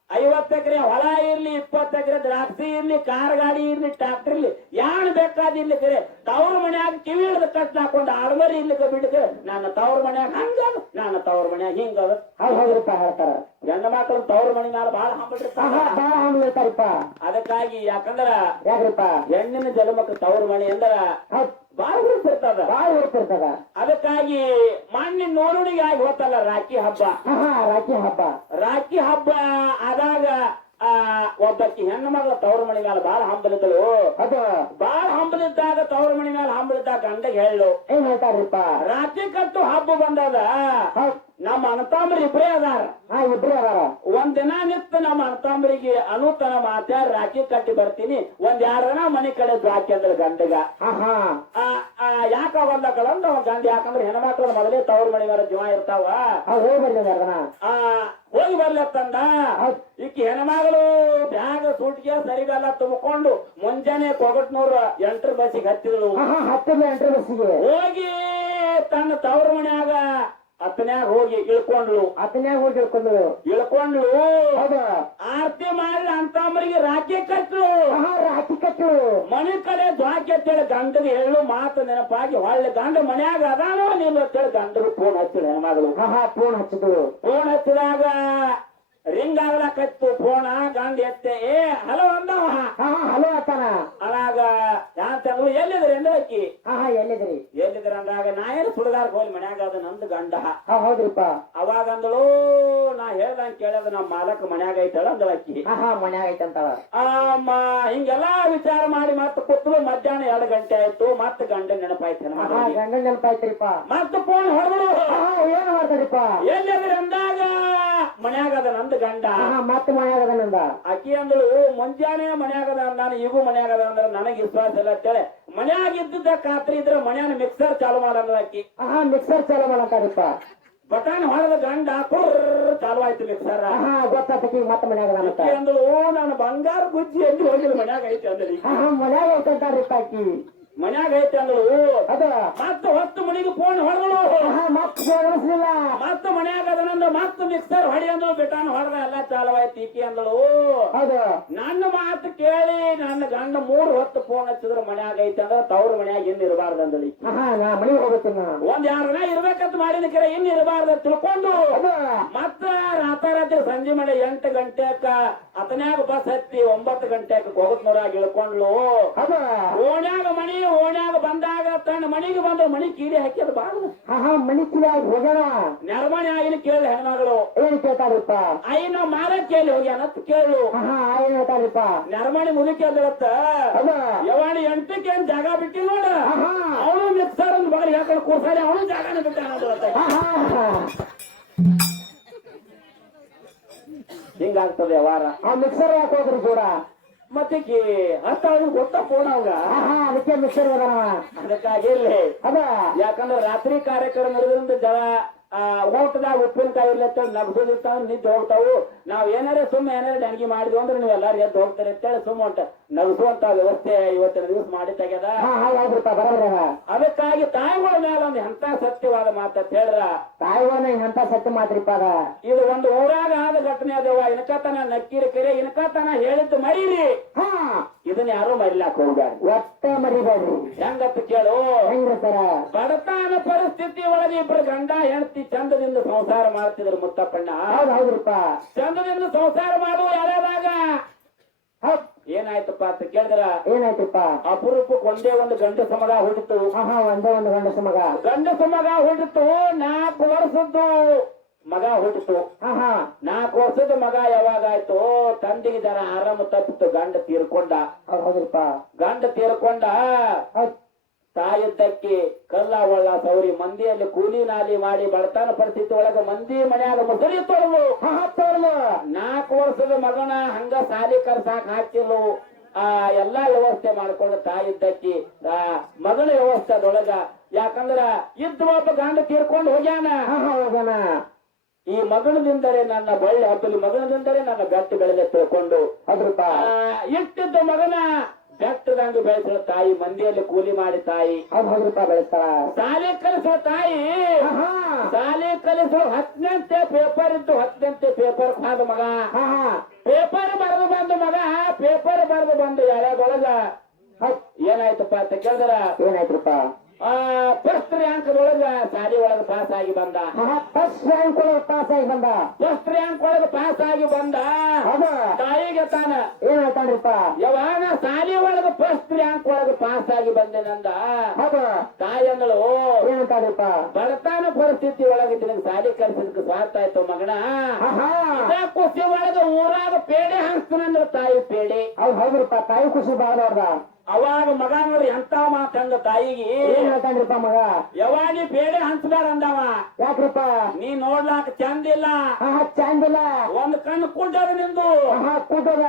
50 ಎಕರೆ ಹೊಲ ಇರ್ಲಿ 20 ಎಕರೆ ದ್ರಾಕ್ಷಿ ಇರ್ಲಿ ಕಾರ್ ಗಾಡಿ ಇರ್ಲಿ ಟ್ರಾಕ್ಟರ್ ಇರ್ಲಿ ಯಾರು ಬೇಕಾದಿರ್ಲಿ ಕರೆ ತವ್ರ ಮನ್ಯಾಗ ಕಿವಿ ಹಿಡಿದು ಕಟ್ ಹಾಕೊಂಡು ಆಡ್ಮರಿ ಇರ್ಲಿಕ್ಕೆ ಬಿಡಿದ್ರೆ ನನ್ನ ತವ್ರ ಮನ್ಯಾಗ ಹಂಗ ನನ್ನ ತವ್ರ ಮನ್ಯಾಗ ಹಿಂಗ ಹೌದ್ರಪ್ಪ ಹೇಳ್ತಾರ ಗಂಡ ಮಕ್ಕಳು ತವ್ರ ಮನೆ ಮ್ಯಾಲ ಬಾಳ ಹಂಬಿಟ್ಟಿರ್ತಾರ ಬಾಳ ಹಂಗ್ತಾರಿಪ್ಪ ಅದಕ್ಕಾಗಿ ಯಾಕಂದ್ರ ಯಾಕ್ರಿಪ್ಪ ಹೆಣ್ಣಿನ ಜಲಮಕ್ಕ ತವ್ರ ಮನೆ ಅಂದ್ರ ಹೌದ್ ಬಾಳ ಹುಡ್ತಿರ್ತದ ಬಾಳ ಇರ್ತಿರ್ತದ ಅದಕ್ಕಾಗಿ ಮಣ್ಣಿನ ನೋರುಣಿಗೆ ಆಗಿ ಹೋತಲ್ಲ ರಾಖಿ ಹಬ್ಬ ಹಾ ರಾಖಿ ಹಬ್ಬ ರಾಖಿ ಹಬ್ಬ ಆದಾಗ ಒಬ್ಬಕ್ಕಿ ಹೆಣ್ಣು ಮಗಳ ತವ್ರ ಮನೆ ಮೇಲೆ ಬಾಳ ಹಂಬಲಿದ್ದಳು ಅದು ಬಾಳ ಹಂಬಲಿದ್ದಾಗ ತವ್ರ ಮನೆ ಮೇಲೆ ಹಂಬಲಿದ್ದಾಗ ಗಂಡಗೆ ಹೇಳು ಏನ್ ಹೇಳ್ತಾರ್ರಿಪ್ಪ ರಾತ್ರಿ ಕಟ್ಟು ಹಬ್ಬ ಬಂದದ ಹೌದ್ ನಮ್ಮ ಅಣ್ಣತಾಂಬರಿ ಇಬ್ಬರೇ ಅದಾರ ಹಾ ಇಬ್ರು ಅದಾರ ಒಂದ್ ದಿನ ನಿತ್ತು ನಮ್ಮ ಅಣ್ಣತಾಂಬರಿಗೆ ಅನುತನ ಮಾತಾಡ ರಾಖಿ ಕಟ್ಟಿ ಬರ್ತೀನಿ 2 ದಿನ ಮನೆ ಕಡೆ ದ್ವಾಕಿ ಅಂದ್ರೆ ಗಂಡಗ ಹಾ ಯಾಕ ಬಂದಕಳ ಅಂತ ಗಂಡ ಯಾಕಂದ್ರೆ ಹೆಣ್ಮಕ್ಳು ಮೊದಲೇ ತವ್ರ ಮನೆ ಮೇಲೆ ಜೀವ ಇರ್ತಾವ ಹೋಗಿ ಬರ್ಲಿಲ್ಲ ಹೋಗಿ ಬರ್ಲತ್ತಂದ ಈಕಿ ಹೆಣ್ಮಗಳು ಬ್ಯಾಗ್ ಸೂಟ್ಗೆ ಸರಿಗೆಲ್ಲ ತುಂಬಿಕೊಂಡು ಮುಂಜಾನೆ ಕೊಗಟ್ನೂರು 8 ಬಸ್ಸಿಗೆ ಹತ್ತಿದಳು ಹತ್ತಿರ ಎಂಟ್ರಿ ಬಸ್ಸಿಗೆ ಹೋಗಿ ತನ್ನ ತವ್ರ ಮನ್ಯಾಗ ಹತ್ತನ್ಯಾಗ ಹೋಗಿ ಇಳ್ಕೊಂಡ್ಲು ಹತ್ತನ್ಯಾಗ ಹೋಗಿ ಇಳ್ಕೊಂಡ್ಲು ಹೌದು ಆರತಿ ಮಾಡಿ ಅಂತಂಬರಿಗೆ ರಾಖಿ ಕಟ್ಲು ರಾಖಿ ಕಟ್ಟು ಮನೆ ಕಡೆ ದ್ವಾಕಿ ಅಂತೇಳಿ ಗಂಡಗೆ ಹೇಳು ಮಾತು ನೆನಪಾಗಿ ಹೊಳ್ಳಿ ಗಂಡ ಮನ್ಯಾಗ ಅದಾನೋ ನೀನು ಅಂತೇಳಿ ಗಂಡರು ಫೋನ್ ಹಚ್ಚಿಳು ಹೆಣ್ಮಗಳು ಫೋನ್ ಹಚ್ಚಿದ್ರು ಫೋನ್ ಹಚ್ಚಿದಾಗ ರಿಂಗ್ ಆಗ್ಲಾಕತ್ತು ಫೋನ ಗಂಡ ಎತ್ತೆ ಹಲೋ ಅಂದವ ಹಲೋ ಅತ್ತಾನ ಅವಾಗ ಯಾಂತಂದ್ರು ಎಲ್ಲಿದ್ರಿ ಎಂದಕ್ಕಿ ಎಲ್ಲಿದ್ರಿ ಎಲ್ಲಿದ್ರ ಅಂದಾಗ ನಾ ಏನು ಸುಡಗಾರ ಹೋಗಿ ಮನ್ಯಾಗ ಅದ ನಂದು ಗಂಡ ಹೌದ್ರಿಪ್ಪ ಅವಾಗ ಅಂದಳು ನಾ ಹೇಳ್ದಂಗ ಕೇಳದ ನಮ್ಮ ಮಾಲಕ್ ಮನ್ಯಾಗ ಐತಳ ಅಂದಳಕ್ಕಿ ಮನ್ಯಾಗ ಐತಂತಾಳ ಹಿಂಗೆಲ್ಲಾ ವಿಚಾರ ಮಾಡಿ ಮತ್ತ ಕೂತ್ಲು ಮಧ್ಯಾಹ್ನ 2 ಗಂಟೆ ಆಯ್ತು ಮತ್ತ ಗಂಡ ನೆನಪಾಯ್ತು ಗಂಡನ ನೆನಪಾಯ್ತ್ರಿಪ್ಪ ಮತ್ತ ಫೋನ್ ಹೊಡೆದ್ರು ಏನ್ ಮಾಡ್ತಾರಿಪ್ಪ ಎಲ್ಲಿದ್ರಿ ಅಂದಾಗ ಮನ್ಯಾಗ ಅದ ನಂದು ಗಂಡ ಮತ್ತೆ ಮನ್ಯಾಗ ಅದ ನಂದ ಅಕ್ಕಿ ಅಂದಳು ಮುಂಜಾನೆ ಮನ್ಯಾಗ ಅದ ನಾನು ಈಗೂ ಮನ್ಯಾಗ ಅದ ಅಂದ್ರೆ ನನಗೆ ವಿಶ್ವಾಸ ಇಲ್ಲ ಅಂತೇಳಿ ಮನ್ಯಾಗ ಇದ್ದ ಖಾತ್ರಿ ಇದ್ರೆ ಮನ್ಯಾನ ಮಿಕ್ಸರ್ ಚಾಲು ಮಾಡಂದ್ರ ಅಕ್ಕಿ ಮಿಕ್ಸರ್ ಚಾಲು ಮಾಡಂತಾರಿಪ್ಪ ಬಟಾಣಿ ಹೊಡೆದ ಗಂಡ ಚಾಲು ಆಯ್ತು ಮಿಕ್ಸರ್ ಗೊತ್ತಾಗ್ತೈತಿ ಮತ್ತೆ ಮನ್ಯಾಗ ಅಕ್ಕಿ ಅಂದಳು ನಾನು ಬಂಗಾರ ಗುಜ್ಜಿ ಎಲ್ಲಿ ಹೋಗಿಲ್ಲ ಮನ್ಯಾಗ ಐತಿ ಅಂದ್ರಿ ಮನ್ಯಾಗ ಐತಂತಾರಿಪ್ಪ ಅಕ್ಕಿ ಮನ್ಯಾಗ ಐತಿ ಅಂದಳು ಅದ ಮತ್ತೆ 10 ಮಣಿಗೆ ಫೋನ್ ಹೊಡೆದಳು ಮತ್ತೆ ಗಮನಿಸ್ಲಿಲ್ಲ ಮತ್ತೆ ಮನ್ಯಾಗ ಅದನಂದ ಮತ್ತೆ ಮಿಕ್ಸರ್ ಹೊಡಿ ಅಂದಳು ಬಿಟಾನ್ ಹೊಡೆದ ಎಲ್ಲ ಚಾಲು ಆಯ್ತು ಈಕಿ ಅಂದಳು ಹೌದು ನನ್ನ ಮಾತು ಕೇಳಿ ನನ್ನ ಗಂಡ 3 ಹೊತ್ತು ಫೋನ್ ಹಚ್ಚಿದ್ರ ಮನ್ಯಾಗ ಐತಿ ಅಂದ್ರ ತವ್ರ ಮನ್ಯಾಗ ಇನ್ ಇರಬಾರ್ದು ಅಂದಳಿ ನಾ ಮನೆಗೆ ಹೋಗ್ತೀನಿ ಒಂದ್ 2 ದಿನ ಇರ್ಬೇಕಂತ ಮಾಡಿದ ಕರೆ ಇನ್ ಇರಬಾರ್ದು ತಿಳ್ಕೊಂಡು ಮತ್ತ ರಾತ್ರಿ ಸಂಜೆ ಮಳೆ 8 ಗಂಟೆಕ ಅತನ್ಯಾಗ ಬಸ್ ಹತ್ತಿ 9 ಗಂಟೆಕ ಕೊಗತ್ನೂರಾಗ ಇಳ್ಕೊಂಡ್ಲು ಓಣ್ಯಾಗ ಓಣ್ಯಾಗ ಬಂದಾಗ ತನ್ನ ಮನೆಗೆ ಬಂದು ಮನಿ ಕೀಲಿ ಹಾಕಿದ ಬಾರ್ದು ಮನಿ ಕಿಲಿಯಾಗಿ ಹೋಗ್ಯಾನ ನೆರಮಣಿ ಆಗಿನ ಕೇಳಿ ಹೆಣ್ಮಗಳು ಏನ್ ಕೇಳ್ತಾರಿಪ್ಪ ಅಯ್ಯ ನಾವ್ ಮಾರ ಕೇಳಿ ಹೋಗ್ಯಾನತ್ ಕೇಳು ಏನ್ ಹೇಳ್ತಾರಿಪ್ಪ ನೆರಮಣಿ ಮುದುಕಿ ಅಂದಳತ್ತ ಯವಾಣಿ 8ಕ್ಕೆ ಏನ್ ಜಾಗ ಬಿಟ್ಟಿಲ್ಲ ನೋಡ ಅವನು ಮಿಕ್ಸರ್ ಒಂದು ಮಗಲ್ ಯಾಕಂದ್ರೆ ಕೂಸಾರಿ ಅವನು ಜಾಗನ ಬಿಟ್ಟಾನ ಹಿಂಗಾಗ್ತದೆ ವಾರ ಮಿಕ್ಸರ್ ಯಾಕೆ ಹೋದ್ರಿ ಕೂಡ ಮತ್ತೆ ಗೊತ್ತ ಫೋನ್ ಅವಾಗ ಅದಕ್ಕೆ ಮಿಕ್ಸರ್ ಅದಕ್ಕಾಗಿ ಇರ್ಲಿ ಅದ ಯಾಕಂದ್ರೆ ರಾತ್ರಿ ಕಾರ್ಯಕ್ರಮ ಇರೋದ್ರಿಂದ ಜನ ಊಟದಾಗ ಉಪ್ಪಿನಕಾಯಿ ಇರ್ಲತ್ತ ನಗ್ಸೋದಿರ್ತಾವ ನಿಂತು ಹೋಗ್ತಾವು ನಾವ್ ಏನಾರ ಏನಾರ ಡಂಗಿ ಮಾಡಿದ್ವಿ ಅಂದ್ರೆ ನೀವು ಎಲ್ಲಾರು ಎದ್ದು ಹೋಗ್ತಾರೆ ಅಂತೇಳಿ ಉಂಟ ನಗಸುವಂತ ವ್ಯವಸ್ಥೆ ಇವತ್ತಿನ ದಿವಸ ಮಾಡಿ ತೆಗ್ಯದ ಅದಕ್ಕಾಗಿ ತಾಯಿಗಳ ಮೇಲೆ ಒಂದು ಎಂತ ಸತ್ಯವಾದ ಮಾತ ಹೇಳ್ರ ತಾಯಿಗಳ ಎಂತ ಸತ್ಯ ಮಾತ್ರಿಪ್ಪ ಇದು ಒಂದು ಊರಾಗ ಆದ ಘಟನೆ ಅದವ ಇನ್ಕತನ ನಕ್ಕಿರಿ ಕೆರೆ ಇನ್ಕತನ ಹೇಳಿದ್ದು ಮರೀರಿ ಇದನ್ನ ಯಾರು ಮರಿಲಾಕ್ ಹೋಗ್ಬೇಡ್ರಿ ಒಟ್ಟ ಮರಿಬೇಡ್ರಿ ಹೆಂಗತ್ತ ಕೇಳು ಹೆಂಗ್ರ ಬಡತನ ಪರಿಸ್ಥಿತಿ ಒಳಗೆ ಇಬ್ರು ಗಂಡ ಹೆಂಡತಿ ಚಂದದಿಂದ ಸಂಸಾರ ಮಾಡ್ತಿದ್ರು ಮುತ್ತಪ್ಪಣ್ಣ ಹೌದ್ರಪ್ಪ ಚಂದದಿಂದ ಸಂಸಾರ ಮಾಡುವ ಯಾರ್ಯಾವಾಗ ಏನಾಯ್ತಪ್ಪ ಅಂತ ಕೇಳಿದ್ರ ಏನಾಯ್ತಪ್ಪ ಅಪರೂಪಕ್ಕೆ ಒಂದೇ ಒಂದು ಗಂಡಸ ಮಗ ಹುಟ್ಟಿತು ಒಂದೇ ಒಂದು ಗಂಡಸ ಮಗ ಹುಟ್ಟಿತು 4 ವರ್ಷದ್ದು ಮಗ ಹುಟ್ಟಿತು. ಹಾ ಹಾ 4 ವರ್ಷದ ಮಗ ಯಾವಾಗಾಯ್ತು ತಂದೆಗೆ ಜರ ಆರಾಮ ತಪ್ಪಿತು. ಗಂಡ ತೀರ್ಕೊಂಡ. ಹೌದ್ರಿಪ್ಪ. ಗಂಡ ತೀರ್ಕೊಂಡ. ಹೌದ್. ತಾಯಿದ್ದಕ್ಕೆ ಕಲ್ಲ ಒಳ್ಳ ಸೌರಿ ಮಂದಿಯಲ್ಲಿ ಕೂಲಿ ನಾಲಿ ಮಾಡಿ ಬಡತನ ಪರಿಸ್ಥಿತಿ ಒಳಗ ಮಂದಿ ಮನ್ಯಾಗ ಮುಸರಿ ತೊಳಲು. 4 ವರ್ಷದ ಮಗನ ಹಂಗ ಸಾಲಿ ಕರ್ಸಾಕ್ ಹಾಕಿಲು. ಎಲ್ಲಾ ವ್ಯವಸ್ಥೆ ಮಾಡ್ಕೊಂಡು ತಾಯಿದ್ದಕ್ಕಿ ಮಗನ ವ್ಯವಸ್ಥೆದೊಳಗ ಯಾಕಂದ್ರ ಇದ್ದ ಒಬ್ಬ ಗಂಡ ತೀರ್ಕೊಂಡು ಹೋಗ್ಯಾನ. ಹೋಗ್ಯಾನ. ಈ ಮಗನದಿಂದರೆ ನನ್ನ ಬಳ್ಳಿ ಹಬ್ಬಲಿ, ಮಗನದಿಂದರೆ ನನ್ನ ಬೆಟ್ಟು ಬೆಳೆದ ತಿಳ್ಕೊಂಡು ಹೌದ್ರಿಪ್ಪ. ಇಟ್ಟಿದ್ದ ಮಗನ ಬೆಟ್ಟದಂಗ ಬೆಳೆಸೋ ತಾಯಿ, ಮಂದಿಯಲ್ಲಿ ಕೂಲಿ ಮಾಡಿ ತಾಯಿ. ಹೌದ್ರಿಪ್ಪ ಬೆಳೆಸ್ತಾಳ. ಶಾಲೆ ಕಲಿಸೋ ತಾಯಿ. ಶಾಲೆ ಕಲಿಸೋ 10ನಂತೆ ಪೇಪರ್ ಇದ್ದು 10ನಂತೆ ಪೇಪರ್ ಕಾದ ಮಗ. ಪೇಪರ್ ಬರೆದು ಬಂದು ಮಗ ಪೇಪರ್ ಬರೆದು ಬಂದು ಎಳೆದೊಳಗ ಏನಾಯ್ತಪ್ಪ ಅಂತ ಕೇಳಿದ್ರ ಏನಾಯ್ತ್ರಪ್ಪ? ಫಸ್ಟ್ ರ್ಯಾಂಕ್ದೊಳಗ ಶಾಲೆ ಒಳಗ ಪಾಸ್ ಆಗಿ ಬಂದ. ಫಸ್ಟ್ ರ್ಯಾಂಕ್ ಒಳಗ ಪಾಸ್ ಆಗಿ ಬಂದ. ಫಸ್ಟ್ ರ್ಯಾಂಕ್ ಒಳಗ ಪಾಸ್ ಆಗಿ ಬಂದ. ತಾಯಿಗೆ ತಾನ ಏನಾಯ್ತಾನ್ರಿಪ್ಪ? ಯಾವಾಗ ಶಾಲೆ ಒಳಗ ಫಸ್ಟ್ ರ್ಯಾಂಕ್ ಒಳಗ ಪಾಸ್ ಆಗಿ ಬಂದೇನಂದ. ತಾಯಿ ಅಂದಳು ಏನಂತಾಡ್ರಿಪ್ಪ? ಬಡತನ ಪರಿಸ್ಥಿತಿ ಒಳಗ ನಿನಗೆ ಶಾಲೆ ಕಲಿಸಿದಕ್ಕೆ ಸ್ವಾರ್ಥ ಆಯ್ತು ಮಗನ. ಖುಷಿ ಒಳಗ ಊರಾಗ ಪೇಡೆ ಹಾಕ್ತಾನಂದ್ರ ತಾಯಿ ಪೇಡೆ. ಹೌದ್ರಿಪ್ಪ. ತಾಯಿ ಖುಷಿ ಬಾಳ ಅವ್ರದ. ಅವಾಗ ಮಗ ನೋಡಿ ಎಂತ ಮಾತಂದ ತಾಯಿಗೆ. ಏನ್ ಹೇಳ್ತಾನ್ರಿಪ್ಪ ಮಗ? ಯಾವಾಗ ನೀ ಪೇಡೆ ಹಂಚ್ಬೇಡ ಅಂದವ. ಯಾಕ್ರಿಪ್ಪ? ನೀ ನೋಡ್ಲಾಕ ಚಂದಿಲ್ಲ. ಚಂದಿಲ್ಲ. ಒಂದ್ ಕಣ್ಣು ಕುಂಟದ ನಿಂದು. ಕೂಟದ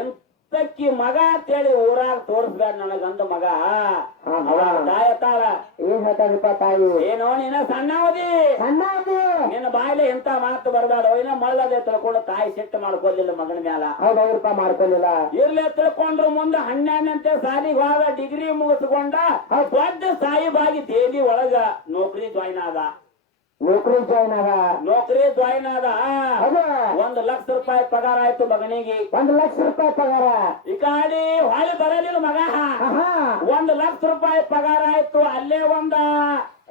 ಎಂತಕ್ಕಿ ಮಗ ಅಂತೇಳಿ ಊರಾಗ ತೋರಿಸ್ಬೇಡ ನನಗಂದ ಮಗ. ಅವಾಗ ತಾಯ ತಾಳ ಏನ್ ಹೇಳ್ತಾನ್ರಿಪ್ಪ ತಾಯಿ? ಏನೋ ನೀನ ಸಣ್ಣವದಿ, ನಿನ್ನ ಬಾಯಿಲೆ ಎಂತ ಮಾತು ಬರ್ಬೇಡ. ಇನ್ನ ಮಳ್ಳದೆ ತಿಳ್ಕೊಂಡು ತಾಯಿ ಸಿಟ್ಟು ಮಾಡ್ಕೊಲಿಲ್ಲ ಮಗನ ಮ್ಯಾಲ. ಹೌದವ್ರಪ್ಪ ಮಾಡ್ಕೊಲಿಲ್ಲ. ಇರ್ಲೆ ತಿಳ್ಕೊಂಡ್ರು ಮುಂದೆ 12ನಂತೆ ಸಾಲಿಗೆ ಹೋದ. ಡಿಗ್ರಿ ಮುಗಿಸ್ಕೊಂಡ ದೊಡ್ಡ ಸಾಯಿಬಾಗಿ ದೇಲಿ ಒಳಗ ನೌಕರಿ ಜಾಯ್ನ್ ಆದ. ನೌಕರಿ ಜಾಯ್ನ್ ಆದ. 1 ಲಕ್ಷ ರೂಪಾಯಿ ಪಗಾರ ಆಯ್ತು ಮಗನಿಗೆ. 1 ಲಕ್ಷ ರೂಪಾಯಿ ಪಗಾರ. ಈ ಗಾಡಿ ಹೊಳಿ ಬರಲಿಲ್ಲ ಮಗ. 1 ಲಕ್ಷ ರೂಪಾಯಿ ಪಗಾರ ಆಯ್ತು. ಅಲ್ಲೇ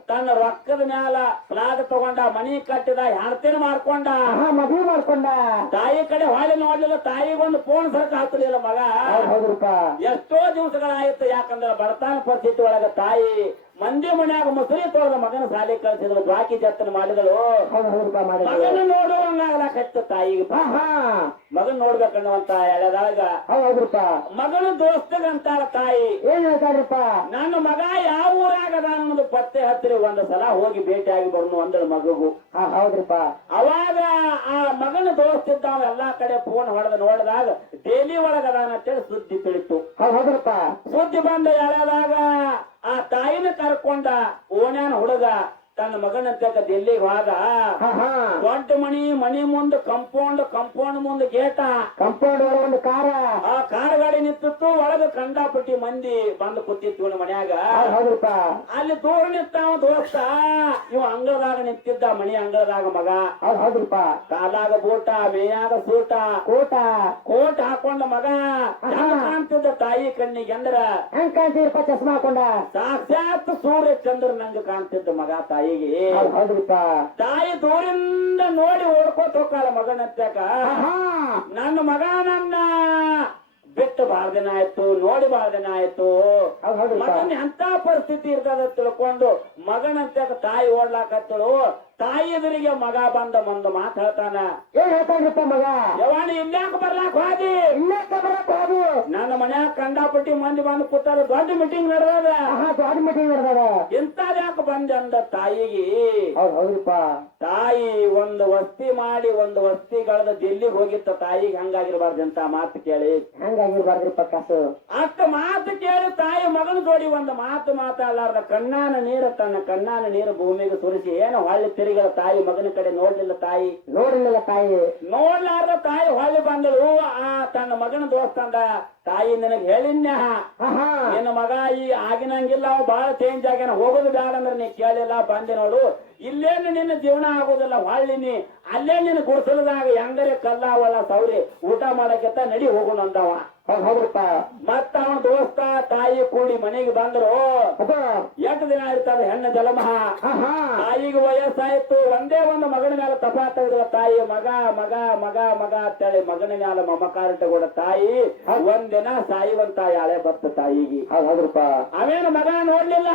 ತನ್ನ ರೊಕ್ಕದ ಮ್ಯಾಲ ಪ್ಲಾಟ್ ತಗೊಂಡ, ಮನಿ ಕಟ್ಟಿದ, ಹೆಣ್ತಿನ ಮಾಡ್ಕೊಂಡ, ಮದುವೆ ಮಾಡ್ಕೊಂಡ. ತಾಯಿ ಕಡೆ ಹೊಳಿ ನೋಡ್ಲಿಲ್ಲ. ತಾಯಿಗೊಂದು ಫೋನ್ ಸರ್ಕ ಹತ್ತಲಿಲ್ಲ ಮಗ. ಎಷ್ಟೋ ದಿವಸಗಳಾಯ್ತು. ಯಾಕಂದ್ರ ಬಡತನ ಪರಿಸ್ಥಿತಿ ಒಳಗ ತಾಯಿ ಮಂದಿ ಮನ್ಯಾಗ ಮುಸುರಿ ತೊಳೆದ ಮಗನ ಶಾಲೆ ಕಳಿಸಿದ್ರು. ದ್ವಾಕಿ ಜತ್ತನ ಮಾಡಿದಳು. ಮಗನ ನೋಡುವಂಗಾಗಲಾಕತ್ತು ತಾಯಿಗೆ. ಮಗನ್ ನೋಡ್ಬೇಕನ್ನುವಂತ ಎಳೆದಾಗ ಮಗನ ದೋಸ್ತಗಂತಾಳ ತಾಯಿ. ಏನ್ ಹೇಳ್ತಾರಪ್ಪ? ನನ್ನ ಮಗ ಯಾವ ಊರಾಗದ ಅನ್ನೋದು ಪತ್ತೆ ಹತ್ತಿರ ಒಂದು ಸಲ ಹೋಗಿ ಭೇಟಿಯಾಗಿ ಬರ್ನು ಅಂದಳು ಮಗಗೂ. ಹೌದ್ರಿಪ್ಪ. ಅವಾಗ ಆ ಮಗನ ದೋಸ್ತಿದ್ದಾವ ಎಲ್ಲಾ ಕಡೆ ಫೋನ್ ಹೊಡೆದ ನೋಡಿದಾಗ ಡೈಲಿ ಒಳಗದಾನ ಅಂತೇಳಿ ಸುದ್ದಿ ತಿಳಿತು. ಹೌದ್ರಪ್ಪ. ಸುದ್ದಿ ಬಂದ ಎಳೆದಾಗ ಆ ತಾಯಿನ ಕರ್ಕೊಂಡ ಓಣ್ಯಾನ ಹುಡುಗ ತನ್ನ ಮಗನಂತ ಡೆಲ್ಲಿಗೆ ಹೋದ. ದೊಡ್ಡ ಮನಿ ಮುಂದೆ ಕಂಪೌಂಡ್ ಮುಂದೆ ಗೇಟ. ಕಂಪೌಂಡ್ ಒಂದು ಕಾರ. ಆ ಕಾರ್ ಗಾಡಿ ನಿಂತಿತ್ತು. ಒಳಗ ಕಂಡಾಪಟ್ಟಿ ಮಂದಿ ಬಂದು ಕೂತಿತ್ತು ಮನ್ಯಾಗ. ಅಲ್ಲಿ ದೂರ ನಿಂತಾವ ದೋಸ್ತ. ಇವ ಅಂಗಳದಾಗ ನಿಂತಿದ್ದ, ಮನಿ ಅಂಗಳದಾಗ ಮಗ. ಹೌದ್ರಿಪ್ಪ. ಕಾಲಾಗ ಬೂಟ, ಮೇಯಾಗ ಸೂಟ, ಕೋಟ್ ಹಾಕೊಂಡ ಮಗ ಕಾಣ್ತಿದ್ದ ತಾಯಿ ಕಣ್ಣಿಗೆ. ಅಂದ್ರ ಹೆಂಗ್ ಕಾಣ್ತಿದ್ರಪ್ಪ? ಚಸ್ಮಾ ಹಾಕೊಂಡ ಸಾಕ್ಷಾತ್ ಸೂರ್ಯ ಚಂದ್ರ ನಂಗೆ ಕಾಣ್ತಿದ್ದ ಮಗ ತಾಯಿಗೆ. ತಾಯಿ ದೂರಿಂದ ನೋಡಿ ಓಡ್ಕೋತ ಹೋಗ್ತಾಳ ಮಗನಂತ್ಯಾಕ. ನನ್ನ ಮಗ ನನ್ನ ಬಿಟ್ಟು ಬಾಳ ದಿನ ಆಯ್ತು, ನೋಡಿ ಬಾಳ ದಿನ ಆಯ್ತು. ಮಗನ ಎಂತ ಪರಿಸ್ಥಿತಿ ಇರ್ತದ ತಿಳ್ಕೊಂಡು ಮಗನಂತ್ಯಾಕ ತಾಯಿ ಓಡ್ಲಾಕತ್ತಳು. ತಾಯಿ ಎದುರಿಗೆ ಮಗ ಬಂದ ಒಂದು ಮಾತು ಹೇಳ್ತಾನ. ಏನ್ ಹೇಳ್ತಾನಪ್ಪ ಮಗ? ಯವಾಣಿ ಇಲ್ಲಾಕ ಬರ್ಲಾಕ ಹೋದಿ? ನನ್ನ ಮನ್ಯಾಗ ಕಂಡಾಪಟ್ಟಿ ಮಂದಿ ಬಂದು ಕೂತಾರ. ದೊಡ್ಡ ಮೀಟಿಂಗ್ ನಡೆದ. ಇಂಥದ್ ಯಾಕೆ ಬಂದೆ ಅಂದ ತಾಯಿಗೆ. ತಾಯಿ ಒಂದು ವಸ್ತಿ ಮಾಡಿ ಒಂದು ವಸ್ತಿಗಳದ ಡೆಲ್ಲಿಗೆ ಹೋಗಿತ್ತ. ತಾಯಿಗೆ ಹಂಗಾಗಿರ್ಬಾರ್ದು ಅಂತ ಮಾತು ಕೇಳಿ. ಹಂಗಾಗಿರ್ಬಾರ್ದ್ರಿಪ್ಪ ಕಾಸು. ಅಷ್ಟ ಮಾತು ಕೇಳಿ ತಾಯಿ ಮಗನ ಜೋಡಿ ಒಂದು ಮಾತಾಡಲಾರ್ದ ಕಣ್ಣಾನ ನೀರು, ತನ್ನ ಕಣ್ಣಾನ ನೀರು ಭೂಮಿಗೆ ಸುರಿಸಿ ಏನು ಹೊಳ್ಳಿ ತಿರುಗಿದ ತಾಯಿ ಮಗನ ಕಡೆ ನೋಡ್ಲಿಲ್ಲ. ತಾಯಿ ನೋಡ್ಲಾರ್ದ ತಾಯಿ ಹೊಳ್ಳಿ ಬಂದಳು. ಆ ತನ್ನ ಮಗನ ದೋಸ್ತಂದ ತಾಯಿ ನಿನಗೆ ಹೇಳಿನ್ಯ ನಿನ್ನ ಮಗ ಈ ಆಗಿನಂಗಿಲ್ಲ, ಅವ್ ಬಾಳ ಚೇಂಜ್ ಆಗ್ಯಾನ, ಹೋಗೋದು ಬ್ಯಾಡ ಅಂದ್ರೆ ನೀ ಕೇಳಿಲ್ಲ, ಬಂದೆ ನೋಡು. ಇಲ್ಲೇನು ನಿನ್ನ ಜೀವನ ಆಗೋದಿಲ್ಲ, ಹೊಳ್ಳಿನಿ ಅಲ್ಲೇ ನಿನ್ನ ಗುಡಿಸಲದಾಗ ಹೆಂಗರೆ ಕಲ್ಲಾವಲ್ಲ ಸೌರಿ ಊಟ ಮಾಡಕ್ಕೆತ್ತ ನಡಿ ಹೋಗೋಣ ಅಂದವ. ಮತ್ತ ಅವನ ದೋಸ್ತ ತಾಯಿ ಕೂಡಿ ಮನೆಗೆ ಬಂದ್ರು. 8 ದಿನ ಇರ್ತಾರೆ ಹೆಣ್ಣು ಜಲಮಹ. ತಾಯಿಗೆ ವಯಸ್ಸಾಯ್ತು. ಒಂದೇ ಒಂದು ಮಗನ ಮೇಲೆ ತಪಾ ತೆಗೆದ ತಾಯಿ. ಮಗ ಮಗ ಮಗ ಮಗ ಅಂತೇಳಿ ಮಗನ ಮೇಲೆ ಮಮಕಾರ ಇಟ್ಟುಕೊಂಡ ತಾಯಿ ಒಂದಿನ ಸಾಯುವಂತ ಯಾಳೆ ಬತ್ತ ತಾಯಿಗೆ. ಅವೇನು ಮಗ ನೋಡ್ಲಿಲ್ಲ.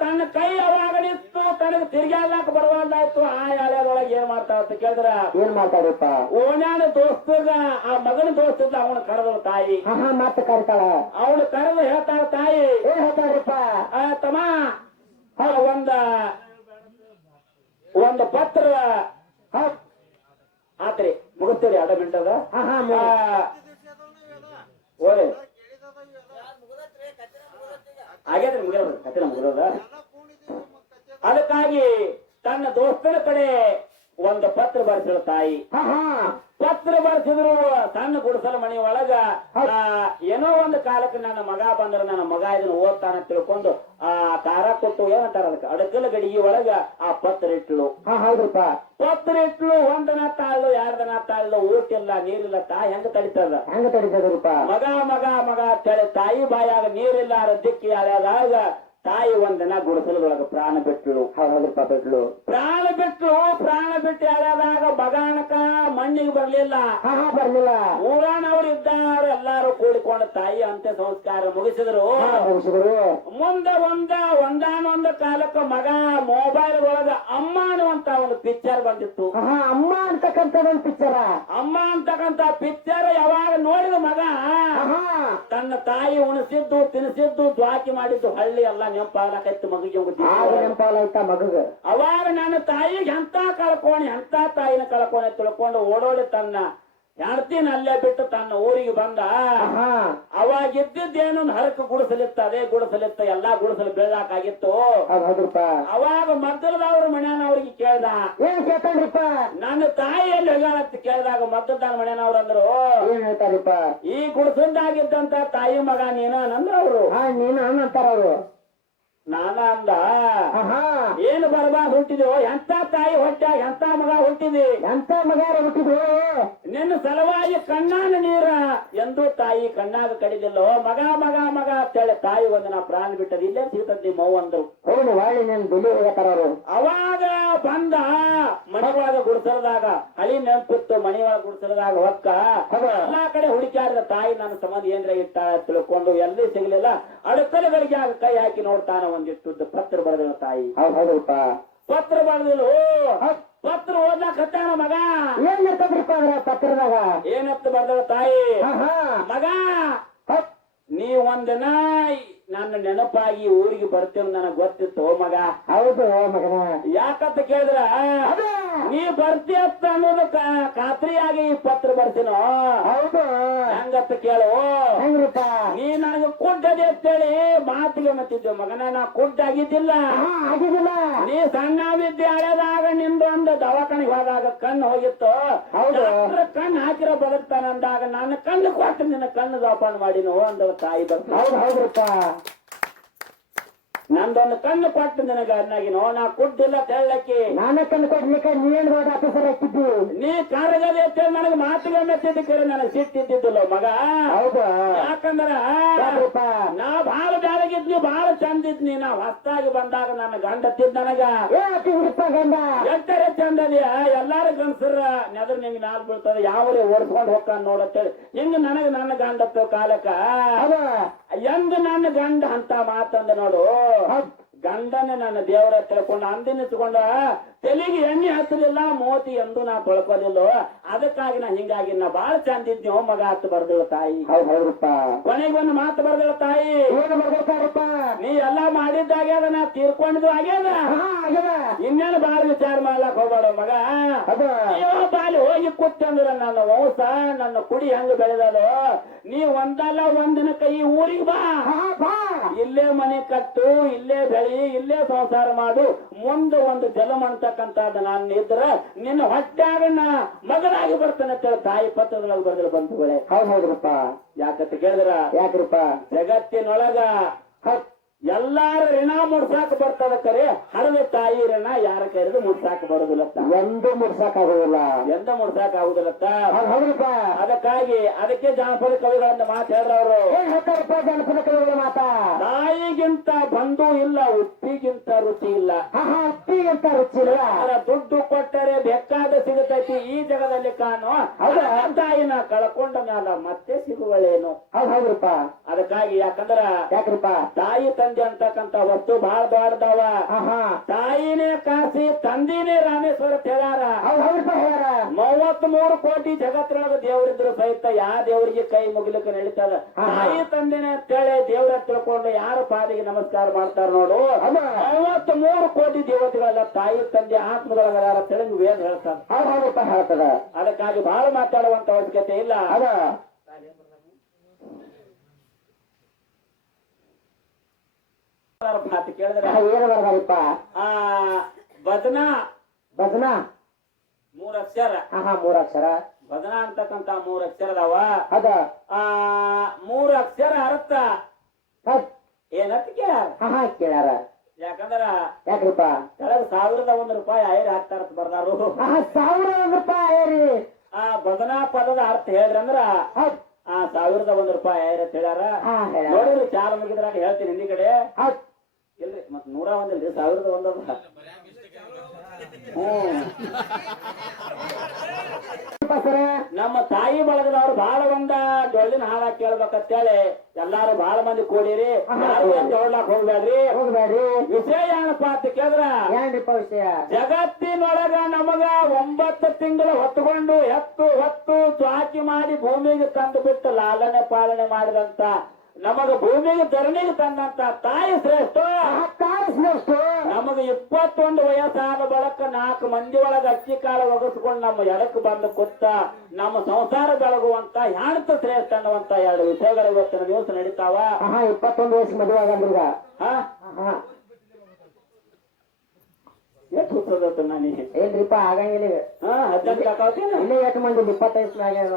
ತನ್ನ ಕೈ ಅವಾಗ ನಿಂತು ತನಗೆ ತಿರ್ಗ್ಯಾಡ್ಲಾಕ ಬರುವಂತಾಯ್ತು. ಆ ಎಳೆಯದೊಳಗೆ ಏನ್ ಮಾಡ್ತಾವ ಅಂತ ಕೇಳಿದ್ರ ಏನ್ ಮಾತಾಡಿಪ್ಪ? ಓಣ್ಯಾನ ದೋಸ್ತಗ ಆ ಮಗನ ದೋಸ್ತಿದ್ದ ಅವನ ಕರೆದ ತಾಯಿ. ಮತ್ತೆ ಕರಿತಾಳ. ಅವಳು ಕರೆದು ಹೇಳ್ತಾಳ ತಾಯಿ, ಏನ್ ಹೇಳ್ತಾಳ್ರಿಪ್ಪ? ತಮ್ಮ ಒಂದು ಪತ್ರ ಆತ್ರಿ ಮುಗಿಸ್ತೀರಿ 2 ಮಿನಿಟದ ಓರಿ ಹಾಗಾದ್ರೆ ಮುಗಿಯೋದು ಕತ್ತಿನ ಮುಗಿಯೋದ. ಅದಕ್ಕಾಗಿ ತನ್ನ ದೋಸ್ತನ ಕಡೆ ಒಂದು ಪತ್ರ ಬರ್ತಿಳು ತಾಯಿ. ಪತ್ರ ಬರ್ತಿದ್ರು ಸಣ್ಣ ಗುಡಿಸಲ ಮನಿ ಒಳಗ ಏನೋ ಒಂದು ಕಾಲಕ್ಕೆ ನನ್ನ ಮಗ ಬಂದ್ರೆ ನನ್ನ ಮಗ ಇದನ್ನ ಓದ್ತಾನ ತಿಳ್ಕೊಂಡು ಆ ಕಾರ ಕೊಟ್ಟು ಏನಂತಾರ ಅದಕ್ಕೆ ಅಡಕಲ ಗಡಿಗೆ ಒಳಗ ಆ ಪತ್ರ ಇಟ್ಲು. ಹೌದಪ್ಪ. ಪತ್ರ ಇಟ್ಲು. 1 ದಿನ ತಾಳು 2 ದಿನ ತಾಳು ಊಟಿಲ್ಲ ನೀರಿಲ್ಲ ತಾಯಿ ಹೆಂಗ ತಡಿತದ? ಹೆಂಗ ತಡಿತದ್ರಪ್ಪ? ಮಗ ಮಗ ಮಗ ಅಂತೇಳಿ ತಾಯಿ ಬಾಯಾಗ ನೀರಿಲ್ಲ ದಿಕ್ಕಿ ಅದಾಗ ತಾಯಿ 1 ದಿನ ಗುಡಿಸಲದೊಳಗ ಪ್ರಾಣ ಬಿಟ್ಲು. ಹೌದಪ್ಪ ಬಿಟ್ಲು. ಪ್ರಾಣ ಬಿಟ್ಟು ಅದಾಗ ಬಗಾಣಕ ಮಣ್ಣಿಗೆ ಬರ್ಲಿಲ್ಲ. ಬರ್ಲಿಲ್ಲ. ಊರಾನವ್ರು ಇದ್ದಾರ ಎಲ್ಲಾರು ಕೂಡಿಕೊಂಡು ತಾಯಿ ಅಂತ್ಯ ಸಂಸ್ಕಾರ ಮುಗಿಸಿದ್ರು. ಮುಂದೆ ಒಂದಾನೊಂದು ಕಾಲಕ್ಕ ಮಗ ಮೊಬೈಲ್ ಒಳಗ ಅಮ್ಮ ಅನ್ನುವಂತ ಒಂದು ಪಿಕ್ಚರ್ ಬಂದಿತ್ತು. ಅಮ್ಮ ಅಂತಕ್ಕಂತ ಒಂದು ಪಿಕ್ಚರ್. ಅಮ್ಮ ಅಂತಕ್ಕಂತ ಪಿಕ್ಚರ್ ಯಾವಾಗ ನೋಡಿದ ಮಗ ತನ್ನ ತಾಯಿ ಉಣಿಸಿದ್ದು ತಿನ್ನಿಸಿದ್ದು ದ್ವಾಕಿ ಮಾಡಿದ್ದು ಹಳ್ಳಿ ಎಲ್ಲ ನೆನಪಾಗಲಕೈತು ಮಗಿಗೆ. ನೆನಪಾಲಾಯ್ತ ಮಗಗ. ಅವಾಗ ನನ್ನ ತಾಯಿಗೆ ಎಂತ ತಾಯಿನ ಕಳ್ಕೋಣಿ ತಿಳ್ಕೊಂಡು ಓಡೋಡಿ ತನ್ನ ಹೆಂಡತಿನ ಅಲ್ಲೇ ಬಿಟ್ಟು ತನ್ನ ಊರಿಗೆ ಬಂದ. ಅವಾಗ ಇದ್ದಿದ್ದೇನು ಹರಕ ಗುಡಿಸಲಿತ್ತ. ಅದೇ ಗುಡಿಸಲಿತ್ತ ಎಲ್ಲಾ ಗುಡಿಸಲು ಬೀಳಾಕಾಗಿತ್ತು. ಅವಾಗ ಮದ್ದಲದವ್ರ ಮನೆಯವ್ರಿಗೆ ಕೇಳ್ದ, ಏನ್ ಕೇಳ್ತಾನ್ರಿಪ್ಪ? ನನ್ನ ತಾಯಿಯಲ್ಲಿ ಹೋಗ್ಯಾಳಂತ ಕೇಳಿದಾಗ ಮದ್ದದ ಮನೆಯವ್ರು ಅಂದ್ರು, ಏನ್ ಹೇಳ್ತಾರಿಪ್ಪ? ಈ ಗುಡಿಸಲ್ದಾಗಿದ್ದಂತ ತಾಯಿ ಮಗ ನೀನ ಅಂದ್ರ ಅವ್ರು. ನೀನ ಅಂತಾರ ಅವ್ರು. ನಾನ ಅಂದ, ಏನು ಬರಬಾರ್ದು ಹುಟ್ಟಿದ್ಯೋ? ಎಂತ ತಾಯಿ ಹೊಟ್ಟ್ಯಾಗ ಎಂತ ಮಗ ಹುಟ್ಟಿದಿ? ಎಂತ ಮಗ ಹುಟ್ಟಿದ್ವು? ನಿನ್ನ ಸಲುವಾಗಿ ಕಣ್ಣಾನ ನೀರ ಎಂದೂ ತಾಯಿ ಕಣ್ಣಾಗ ಕಡಿದಿಲ್ಲೋ. ಮಗ ಮಗ ಮಗ ಅಂತೇಳಿ ತಾಯಿ ಒಂದಿನ ಪ್ರಾಣ ಬಿಟ್ಟದ. ಇಲ್ಲೇ ಸಿಗ್ತದ ಮೌ ಅಂದ್ರು. ಹೌದು ವಾಳಿ ನೀನ್ ಬೆಲೆ ಹೋಗತ್ತಾರ. ಅವಾಗ ಬಂದ ಮನೆಯೊಳಗ ಗುಡಿಸಲದಾಗ ಹಳಿ ನೆನಪಿತ್ತು. ಮನೆಯೊಳಗ ಗುಡಿಸಲದಾಗ ಹೊಕ್ಕ ಎಲ್ಲಾ ಕಡೆ ಹುಡುಕ್ಯಾಡ್ದ. ತಾಯಿ ನನ್ನ ಸಂಬಂಧ ಏನ್ರ ಇಟ್ಟ ತಿಳ್ಕೊಂಡು ಎಲ್ಲಿ ಸಿಗ್ಲಿಲ್ಲ. ಅಡಕಲಗಳಿಗೆ ಆಗ ಕೈ ಹಾಕಿ ನೋಡ್ತಾನ. ಒಂದಿಟ್ಟು ಪತ್ರ ಬರೆದಿಲ್ಲ ತಾಯಿ. ಹೌದಪ್ಪ. ಪತ್ರ ಬರೆದಿಲ್ಲ. ಪತ್ರ ಓದ್ಲಾಕತ್ತಾನ ಮಗ. ಏನ್ ಇರ್ತದ್ರಿಪ್ಪ ಅಂದ್ರ ಪತ್ರದಾಗ? ಏನಂತ ಬರ್ದಳ ತಾಯಿ, ಮಗ ನೀ ಒಂದಿನ ನನ್ನ ನೆನಪಾಗಿ ಊರಿಗೆ ಬರ್ತೇನೆ ನನಗ್ ಗೊತ್ತಿತ್ತು ಮಗ. ಹೌದು ಮಗನ. ಯಾಕಂತ ಕೇಳಿದ್ರ ನೀ ಬರ್ತೀಯತ್ತ ಅನ್ನೋದು ಖಾತ್ರಿಯಾಗಿ ಈ ಪತ್ರ ಬರ್ತೀನೋ. ಹೌದು. ಹೆಂಗತ್ತ ಕೇಳು. ಹೆಂಗ್ರಿಪ್ಪ? ನೀ ನನಗೆ ಕುಡ್ಡದೆ ಅಂತೇಳಿ ಮಾತಿಗೆ ಮತ್ತಿದ್ದೆ ಮಗನ. ನಾ ಕುಡ್ಡಾಗಿದ್ದಿಲ್ಲ. ಆಗಿದ್ದಿಲ್ಲ. ನೀ ಸಣ್ಣ ವಿದ್ಯೆ ಹಳೆದಾಗ ನಿಂದು ಒಂದು ದವಾಖಾನಿಗೆ ಹೋದಾಗ ಕಣ್ಣು ಹೋಗಿತ್ತು. ಹೌದು. ಕಣ್ಣು ಹಾಕಿರೋ ಬದುಕ್ತಾನ ಅಂದಾಗ ನನ್ನ ಕಣ್ಣು ಕೊಟ್ಟು ನಿನ್ನ ಕಣ್ಣು ಜೋಪಾನ ಮಾಡಿನೋ ಅಂದ ತಾಯಿ ಬರ್ತಾನೆ. ಹೌದು ಹೌದ್ರಪ್ಪ. ನಂದೊಂದು ಕಣ್ಣು ಕೊಟ್ಟು ನಿನಗ ಅನ್ನಾಗಿನೋ. ನಾ ಕುಡ್ಡಿಲ್ಲ ತೆಳ್ಳಕ್ಕಿ. ನಾನ ಕಣ್ಣು ಕೊಡ್ಲಿಕ್ಕೆ ನೀನ್ ರೋಡ್ ಆಫೀಸರ್ ಹಾಕಿದ್ದು. ನೀ ಕರಗದೆ ಅಂತೇಳಿ ನನಗೆ ಮಾತಿಗೆ ಮೆತ್ತಿದ್ದಕ್ಕೆ ನನಗೆ ಸಿಟ್ಟಿದ್ದಿದ್ದಿಲ್ಲ ಮಗ. ಹೌದು. ಯಾಕಂದ್ರ ನಾ ಬಾಳ ಬ್ಯಾಡಗಿದ್ನಿ, ಬಾಳ ಚಂದಿದ್ನಿ. ನಾ ಹೊತ್ತಾಗಿ ಬಂದಾಗ ನನ್ನ ಗಂಡ ತಿದ್ದ ನನಗ ಗಂಡ ಎಂಟರೆ ಚಂದದಿಯ. ಎಲ್ಲಾರು ಗಂಡಸರ ನೆದ್ರ ನಿಂಗೆ ಮ್ಯಾಲ ಬೀಳ್ತದ. ಯಾವರೇ ಓಡಿಸ್ಕೊಂಡು ಹೋಗ್ತಾನ ನೋಡತ್ತೇಳಿ ಹಿಂಗ ನನಗ ನನ್ನ ಗಂಡತ್ತು ಕಾಲಕ್ಕ ಎಂದ ನನ್ನ ಗಂಡ ಅಂತ ಮಾತಂದ ನೋಡು. ಗಂಡನೇ ನನ್ನ ದೇವರ ತಿಳ್ಕೊಂಡು ಅಂದಿನಿಸ್ಕೊಂಡ ತೆಲಿಗೆ ಎಣ್ಣೆ ಹತ್ತಲಿಲ್ಲ, ಮೋತಿ ಎಂದು ನಾ ತೊಳ್ಕೋದಿಲ್ಲ. ಅದಕ್ಕಾಗಿ ನಾ ಹಿಂಗಾಗಿ ನಾ ಬಾಳ ಚಂದಿದ್ನಿ ಮಗ ಅಂತ ಬರ್ದೇಳ ತಾಯಿ. ಕೊನೆಗೆ ಒಂದು ಮಾತು ಬರ್ದೇಳ ತಾಯಿ, ನೀ ಎಲ್ಲಾ ಮಾಡಿದ್ದಾಗ್ಯದ, ನಾ ತೀರ್ಕೊಂಡಿದ್ದು ಆಗ್ಯದ. ಇನ್ನೇನು ಬಾಳ ವಿಚಾರ ಮಾಡ್ಲಾಕ್ ಹೋಗ್ಬೇಡ ಮಗ. ಬಾಲಿ ಹೋಗಿ ಕೂತಂದ್ರ ನನ್ನ ವಂಶ ನನ್ನ ಕುಡಿ ಹೆಂಗ ಬೆಳೆದಲು. ನೀ ಒಂದಲ್ಲ ಒಂದಿನ ಕೈ ಊರಿಗೆ ಬಾ, ಇಲ್ಲೇ ಮನೆ ಕಟ್ಟು, ಇಲ್ಲೇ ಬೆಳಿ, ಇಲ್ಲೇ ಸಂಸಾರ ಮಾಡು. ಮುಂದೆ ಒಂದು ಜಲಮ ಅಂತಕ್ಕಂಥದ್ದು ನಾನು ಇದ್ರ ನಿನ್ನ ಹೊಟ್ಟ್ಯಾಗ ಮಗಳಾಗಿ ಬರ್ತಾನೆ ಅಂತೇಳಿ ತಾಯಿ ಪತ್ರದೊಳಗೆ ಬರ್ದಲು ಬಂಧುಗಳೇ. ಹೌದ್ರಪ್ಪ. ಯಾಕಂತ ಕೇಳಿದ್ರ, ಯಾಕ್ರಪ್ಪ? ಜಗತ್ತಿನೊಳಗ ಎಲ್ಲಾರ ಋಣ ಮುಡ್ಸಾಕ ಬರ್ತದ ಕರೆ, ಹರದ ತಾಯಿ ಋಣ ಯಾರ ಕೈದು ಮುಡ್ಸಾಕ ಬರುದಿಲ್ಲತ್ತ. ಎಂದು ಮುಡ್ಸಾಕ ಆಗುದಿಲ್ಲ. ಎಂದ ಮುಡ್ಸಾಕ ಆಗುದಿಲ್ಲತ್ತ. ಅದಕ್ಕಾಗಿ ಅದಕ್ಕೆ ಜಾನಪದ ಕವಿಗಳನ್ನ ಮಾತು ಹೇಳಿದವರು, ಜಾನಪದ ಕವಿಗಳ ಮಾತ, ತಾಯಿಗಿಂತ ಬಂಧು ಇಲ್ಲ, ಉಪ್ಪಿಗಿಂತ ರುಚಿ ಇಲ್ಲ. ಉಪ್ಪಿಗಿಂತ ರುಚಿ ಇಲ್ಲ. ದುಡ್ಡು ಕೊಟ್ಟರೆ ಬೇಕಾದ ಸಿಗುತ್ತೈತಿ ಈ ಜಗದಲ್ಲಿ ಕಾಣು. ತಾಯಿನ ಕಳ್ಕೊಂಡ ಮ್ಯಾಲ ಮತ್ತೆ ಸಿಗುವಳೇನು. ಹೌದ್ರಪ್ಪ. ಅದಕ್ಕಾಗಿ ಯಾಕಂದ್ರ ಯಾಕ್ರಪ್ಪ? ತಾಯಿ ತಂದೆ ಅಂತಕ್ಕಂತ ವಸ್ತು ಬಹಳ ದೊಡ್ಡದವ. ಆಹಾ ತಾಯಿನೇ ಕಾಸಿ ತಂದಿನೇ ರಾಮೇಶ್ವರ ಅಂತ ಹೇಳ್ಯಾರ. ಹೌದಪ್ಪ ಹೇಳ್ಯಾರ. 33 ಕೋಟಿ ಜಗತ್ತಿನೊಳಗ ದೇವರಿದ್ರು ಸಹಿತ ಯಾ ದೇವರಿಗೆ ಕೈ ಮುಗಿಲಿಕ್ಕೆ ನಡೀತದ. ತಾಯಿ ತಂದೆನೇ ಅಂತೇಳಿ ದೇವ್ರ ತಿಳ್ಕೊಂಡು ಯಾರು ಪಾದಿಗೆ ನಮಸ್ಕಾರ ಮಾಡ್ತಾರ ನೋಡು. 33 ಕೋಟಿ ದೇವತೆಗಳೆಲ್ಲ ತಾಯಿ ತಂದೆ ಆತ್ಮದೊಳಗ ಅಂತೇಳಿ ವೇದ ಹೇಳ್ತಾರ. ಹೌದಪ್ಪ ಹೇಳ್ತದ. ಅದಕ್ಕಾಗಿ ಬಹಳ ಮಾತಾಡುವಂತ ಅವಶ್ಯಕತೆ ಇಲ್ಲ. ಅದ ಮಾತು ಕೇಳಿದ್ರೆ ಏನು ಬರ್ದಾರಿಪ್ಪ? ಭಜನಾ ಭಜನಾ 3 ಅಕ್ಷರ. 3 ಅಕ್ಷರ. ಭಜನಾ ಅಂತಕ್ಕಂತ 3 ಅಕ್ಷರ ಅದಾವ. ಅದ 3 ಅಕ್ಷರ ಅರ್ಥ ಏನಂತ ಕೇಳ್ಯಾರ. ಕೇಳ್ಯಾರ. ಯಾಕಂದ್ರ ಯಾಕ್ರಿಪ್ಪ? ಕೆಳಗ 1001 ರೂಪಾಯಿ ಐರ್ ಹಾಕ್ತಾರ ಬರ್ದಾರು. 1001 ರೂಪಾಯಿ. ಭಜನಾ ಪದದ ಅರ್ಥ ಹೇಳ್ರಿ ಅಂದ್ರ 1001 ರೂಪಾಯಿ ಐರ್ ಅಂತ ಹೇಳ್ಯಾರ. ನೋಡಿರಿ ಚಾಲ ಮುಗಿದ್ರಾಗ ಹೇಳ್ತೀನಿ ಹಿಂದಿ ಕಡೆ ಇಲ್ರಿ ಮತ್ 101 ಇಲ್ರಿ 1001 ನಮ್ಮ ತಾಯಿ ಬಳಗದವ್ರು ಬಹಳ ಒಂದ ಡೊಳ್ಳಿನ ಹಾಡ ಕೇಳ್ಬೇಕಂತೇಳಿ ಎಲ್ಲಾರು ಬಹಳ ಮಂದಿ ಕೂಡಿರಿ. ಹೊಡ್ಲಾಕ್ ಹೋಗ್ಬೇಡ್ರಿ. ವಿಷಯ ಏನಪ್ಪಾ ಅಂತ ಕೇಳಿದ್ರ ಏನ್ರಿಪ್ಪ ವಿಷಯ? ಜಗತ್ತಿನೊಳಗ ನಮಗ 9 ತಿಂಗಳು ಹೊತ್ತುಕೊಂಡು ಹೊತ್ತು ಚಾಕಿ ಮಾಡಿ ಭೂಮಿಗೆ ತಂದು ಬಿಟ್ಟು ಲಾಲನೆ ಪಾಲನೆ ಮಾಡಿದಂತ ನಮಗ ಭೂಮಿಗೆ ಧರಣಿಗೆ ತಂದಂತ ತಾಯಿ ಶ್ರೇಷ್ಠ. ನಮಗ 21 ವಯಸ್ಸಾದ ಬಳಕ 4 ಮಂದಿ ಒಳಗ ಅಕ್ಕಿ ಕಾಲ ಒಗಸ್ಕೊಂಡು ನಮ್ಮ ಎಡಕ್ಕೆ ಬಂದು ಕೂತ ನಮ್ಮ ಸಂಸಾರ ಬೆಳಗುವಂತ ಹೆಣ್ತ ಶ್ರೇಷ್ಠ ಅನ್ನುವಂತ 2 ವಿಷಯಗಳು ಇವತ್ತಿನ ದಿವಸ ನಡೀತಾವ. 21 ವಯಸ್ಸು ಮದುವೆ ಆಗಂದ್ರೀಗ ಎಷ್ಟು ಹುಟ್ಟದ ನಾನಿ ಏನ್ರಿಪ್ಪ ಆಗಂಗಿಲ್ಲ. 18 ಹಾಕವ್ತೇನ ಇಲ್ಲೇ ಎಷ್ಟು ಮಂದಿ 25 ಆಗ್ಯಾರ.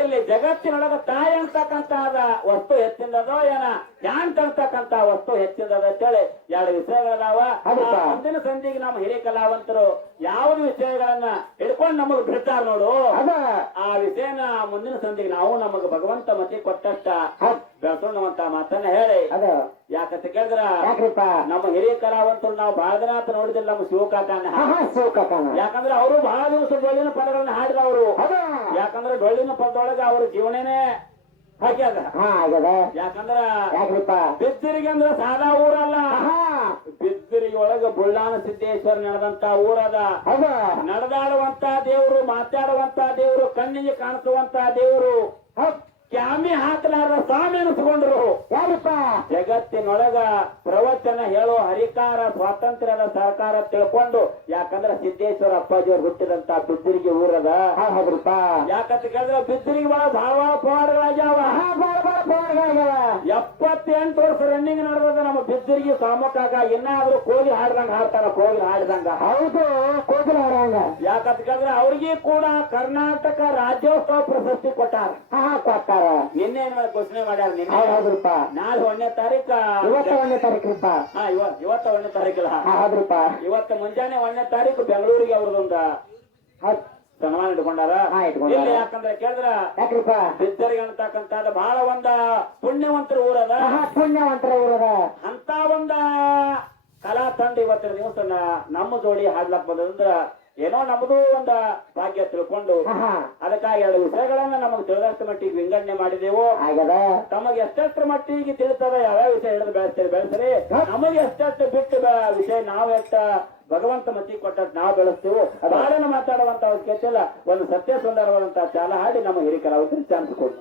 ಇಲ್ಲಿ ಜಗತ್ತಿನೊಳಗ ತಾಯಿ ಅಂತಕ್ಕಂತ ವಸ್ತು ಹೆಚ್ಚಿಂದದೋ ಏನ ಯಾಂತ ಅಂತಕ್ಕಂತ ವಸ್ತು ಹೆಚ್ಚಿಂದದ ಅಂತೇಳಿ 2 ವಿಷಯಗಳದಾವ. ಮುಂದಿನ ಸಂಧಿಗೆ ನಮ್ಮ ಹಿರಿಯ ಕಲಾವಂತರು ಯಾವ್ದು ವಿಷಯಗಳನ್ನ ಹಿಡ್ಕೊಂಡು ನಮಗ್ ಬಿಡ್ತಾರ ನೋಡು. ಆ ವಿಷಯನ ಮುಂದಿನ ಸಂಧಿಗೆ ನಾವು ನಮಗ ಭಗವಂತ ಮತಿ ಕೊಟ್ಟಷ್ಟ ಬೆಳ್ಸೋಣವಂತ ಮಾತನ್ನ ಹೇಳಿ. ಯಾಕಂತ ಕೇಳಿದ್ರ ನಮ್ಮ ಹಿರಿಯ ಕಲಾವಂತರು ನಾವು ಬಹಳ ದಿನ ಅಂತ ನೋಡಿದಿಲ್ಲ ನಮ್ಮ ಶಿವಕಾಕನ. ಯಾಕಂದ್ರೆ ಅವರು ಬಹಳ ದಿವಸ ಡೊಳ್ಳಿನ ಪದಗಳನ್ನ ಹಾಡಿದವರು. ಯಾಕಂದ್ರೆ ಡೊಳ್ಳಿನ ಪದದೊಳಗ ಅವ್ರ ಜೀವನನೇ ಹಾಕ್ಯದ. ಯಾಕಂದ್ರ ಬಿದ್ದಿರಿಗೆ ಅಂದ್ರ ಸಾದಾ ಊರಲ್ಲ. ಬಿದ್ದಿರಿಗೆ ಒಳಗ ಬುಳ್ಳಾನ ಸಿದ್ದೇಶ್ವರ ನಡೆದಂತ ಊರದ. ನಡೆದಾಡುವಂತ ದೇವರು, ಮಾತಾಡುವಂತ ದೇವರು, ಕಣ್ಣಿಗೆ ಕಾಣಿಸುವಂತ ದೇವರು, ಕ್ಯಾಮಿ ಹಾಕಲಾರ ಸ್ವಾಮಿ ಅನಿಸ್ಕೊಂಡ್ರು. ಯಾರಪ್ಪ? ಜಗತ್ತಿನೊಳಗ ಪ್ರವಚನ ಹೇಳೋ ಹರಿಕಾರ ಸ್ವಾತಂತ್ರ್ಯದ ಸರ್ಕಾರ ತಿಳ್ಕೊಂಡು. ಯಾಕಂದ್ರ ಸಿದ್ದೇಶ್ವರ ಅಪ್ಪಾಜಿಯವ್ರು ಹುಟ್ಟಿದಂತ ಬಿದ್ದಿರಿಗೆ ಊರದ. ಯಾಕಂತ ಕೇಳಿದ್ರೆ ಬಿದ್ದಿರಿಗೆ ಬಹಳ ಪೋರಾಟಗಳಾಗ್ಯಾವ. 78 ವರ್ಷ ರನ್ನಿಂಗ್ ನಡೆದ ನಮ್ಮ ಬಿದ್ದಿರಿಗೆ ಸಾಮಕ್ಕಾಗ ಇನ್ನಾದ್ರೂ ಕೋಗಿ ಹಾಡ್ದಂಗ ಹಾಡ್ತಾರ. ಕೋಗಿ ಹಾಡ್ದಂಗ. ಹೌದು, ಕೋಗಿ ಹಾಡಂಗ. ಯಾಕಂತ ಕೇಳಿದ್ರೆ ಅವ್ರಿಗೆ ಕೂಡ ಕರ್ನಾಟಕ ರಾಜ್ಯೋತ್ಸವ ಪ್ರಶಸ್ತಿ ಕೊಟ್ಟಾರ. ನಿನ್ನೆ ಘೋಷಣೆ ಮಾಡ್ಯಾರ. ನಿನ್ನೆ ನಾಳೆ 1ನೇ ತಾರೀಕು. ಇವತ್ತ 1ನೇ ತಾರೀಕಲ್ಲ, ಇವತ್ತ ಮುಂಜಾನೆ 1ನೇ ತಾರೀಕು ಬೆಂಗಳೂರಿಗೆ ಅವ್ರದೊಂದ ಸನ್ಮಾನ ಇಟ್ಕೊಂಡಾರ. ಇಲ್ಲಿ ಯಾಕಂದ್ರೆ ಕೇಳಿದ್ರ ಬಿದ್ದರಿಗೆ ಅಂತಕ್ಕಂತ ಬಹಳ ಒಂದ ಪುಣ್ಯವಂತರ ಊರದ. ಅಂತ ಒಂದ ಕಲಾ ತಂಡ ಇವತ್ತಿನ ದಿವಸ ನಮ್ಮ ಜೋಡಿ ಹಾಡ್ಲಕ್ ಬಂದ್ರ ಏನೋ ನಮ್ದು ಒಂದ ಭಾಗ್ಯ ತಿಳ್ಕೊಂಡು ಅದಕ್ಕಾಗಿ 2 ವಿಷಯಗಳನ್ನ ನಮಗ್ ತಿಳಿದಷ್ಟು ಮಟ್ಟಿಗೆ ವಿಂಗಡಣೆ ಮಾಡಿದೆವು. ತಮಗೆ ಎಷ್ಟೆಷ್ಟರ ಮಟ್ಟಿಗೆ ತಿಳಿತದ ಯಾವ್ಯಾವ ವಿಷಯ ಹಿಡಿದು ಬೆಳೆಸ್ರಿ. ನಮಗೆ ಎಷ್ಟೆಷ್ಟು ಬಿಟ್ಟು ವಿಷಯ ನಾವು ಎಷ್ಟ ಭಗವಂತ ಮತಿ ಕೊಟ್ಟ ನಾವು ಬೆಳೆಸ್ತೇವೆ. ಬಾಳನ ಮಾತಾಡುವಂತ ಅವಶ್ಯಕತೆ ಇಲ್ಲ. ಒಂದು ಸತ್ಯ ಸುಂದರವಾದಂತಹ ಚಾಲ ಹಾಡಿ ನಮ್ಮ ಹಿರಿಯ ಕಲಾವಿದರಿಗೆ ಚಾನ್ಸ್ ಕೊಡಿ.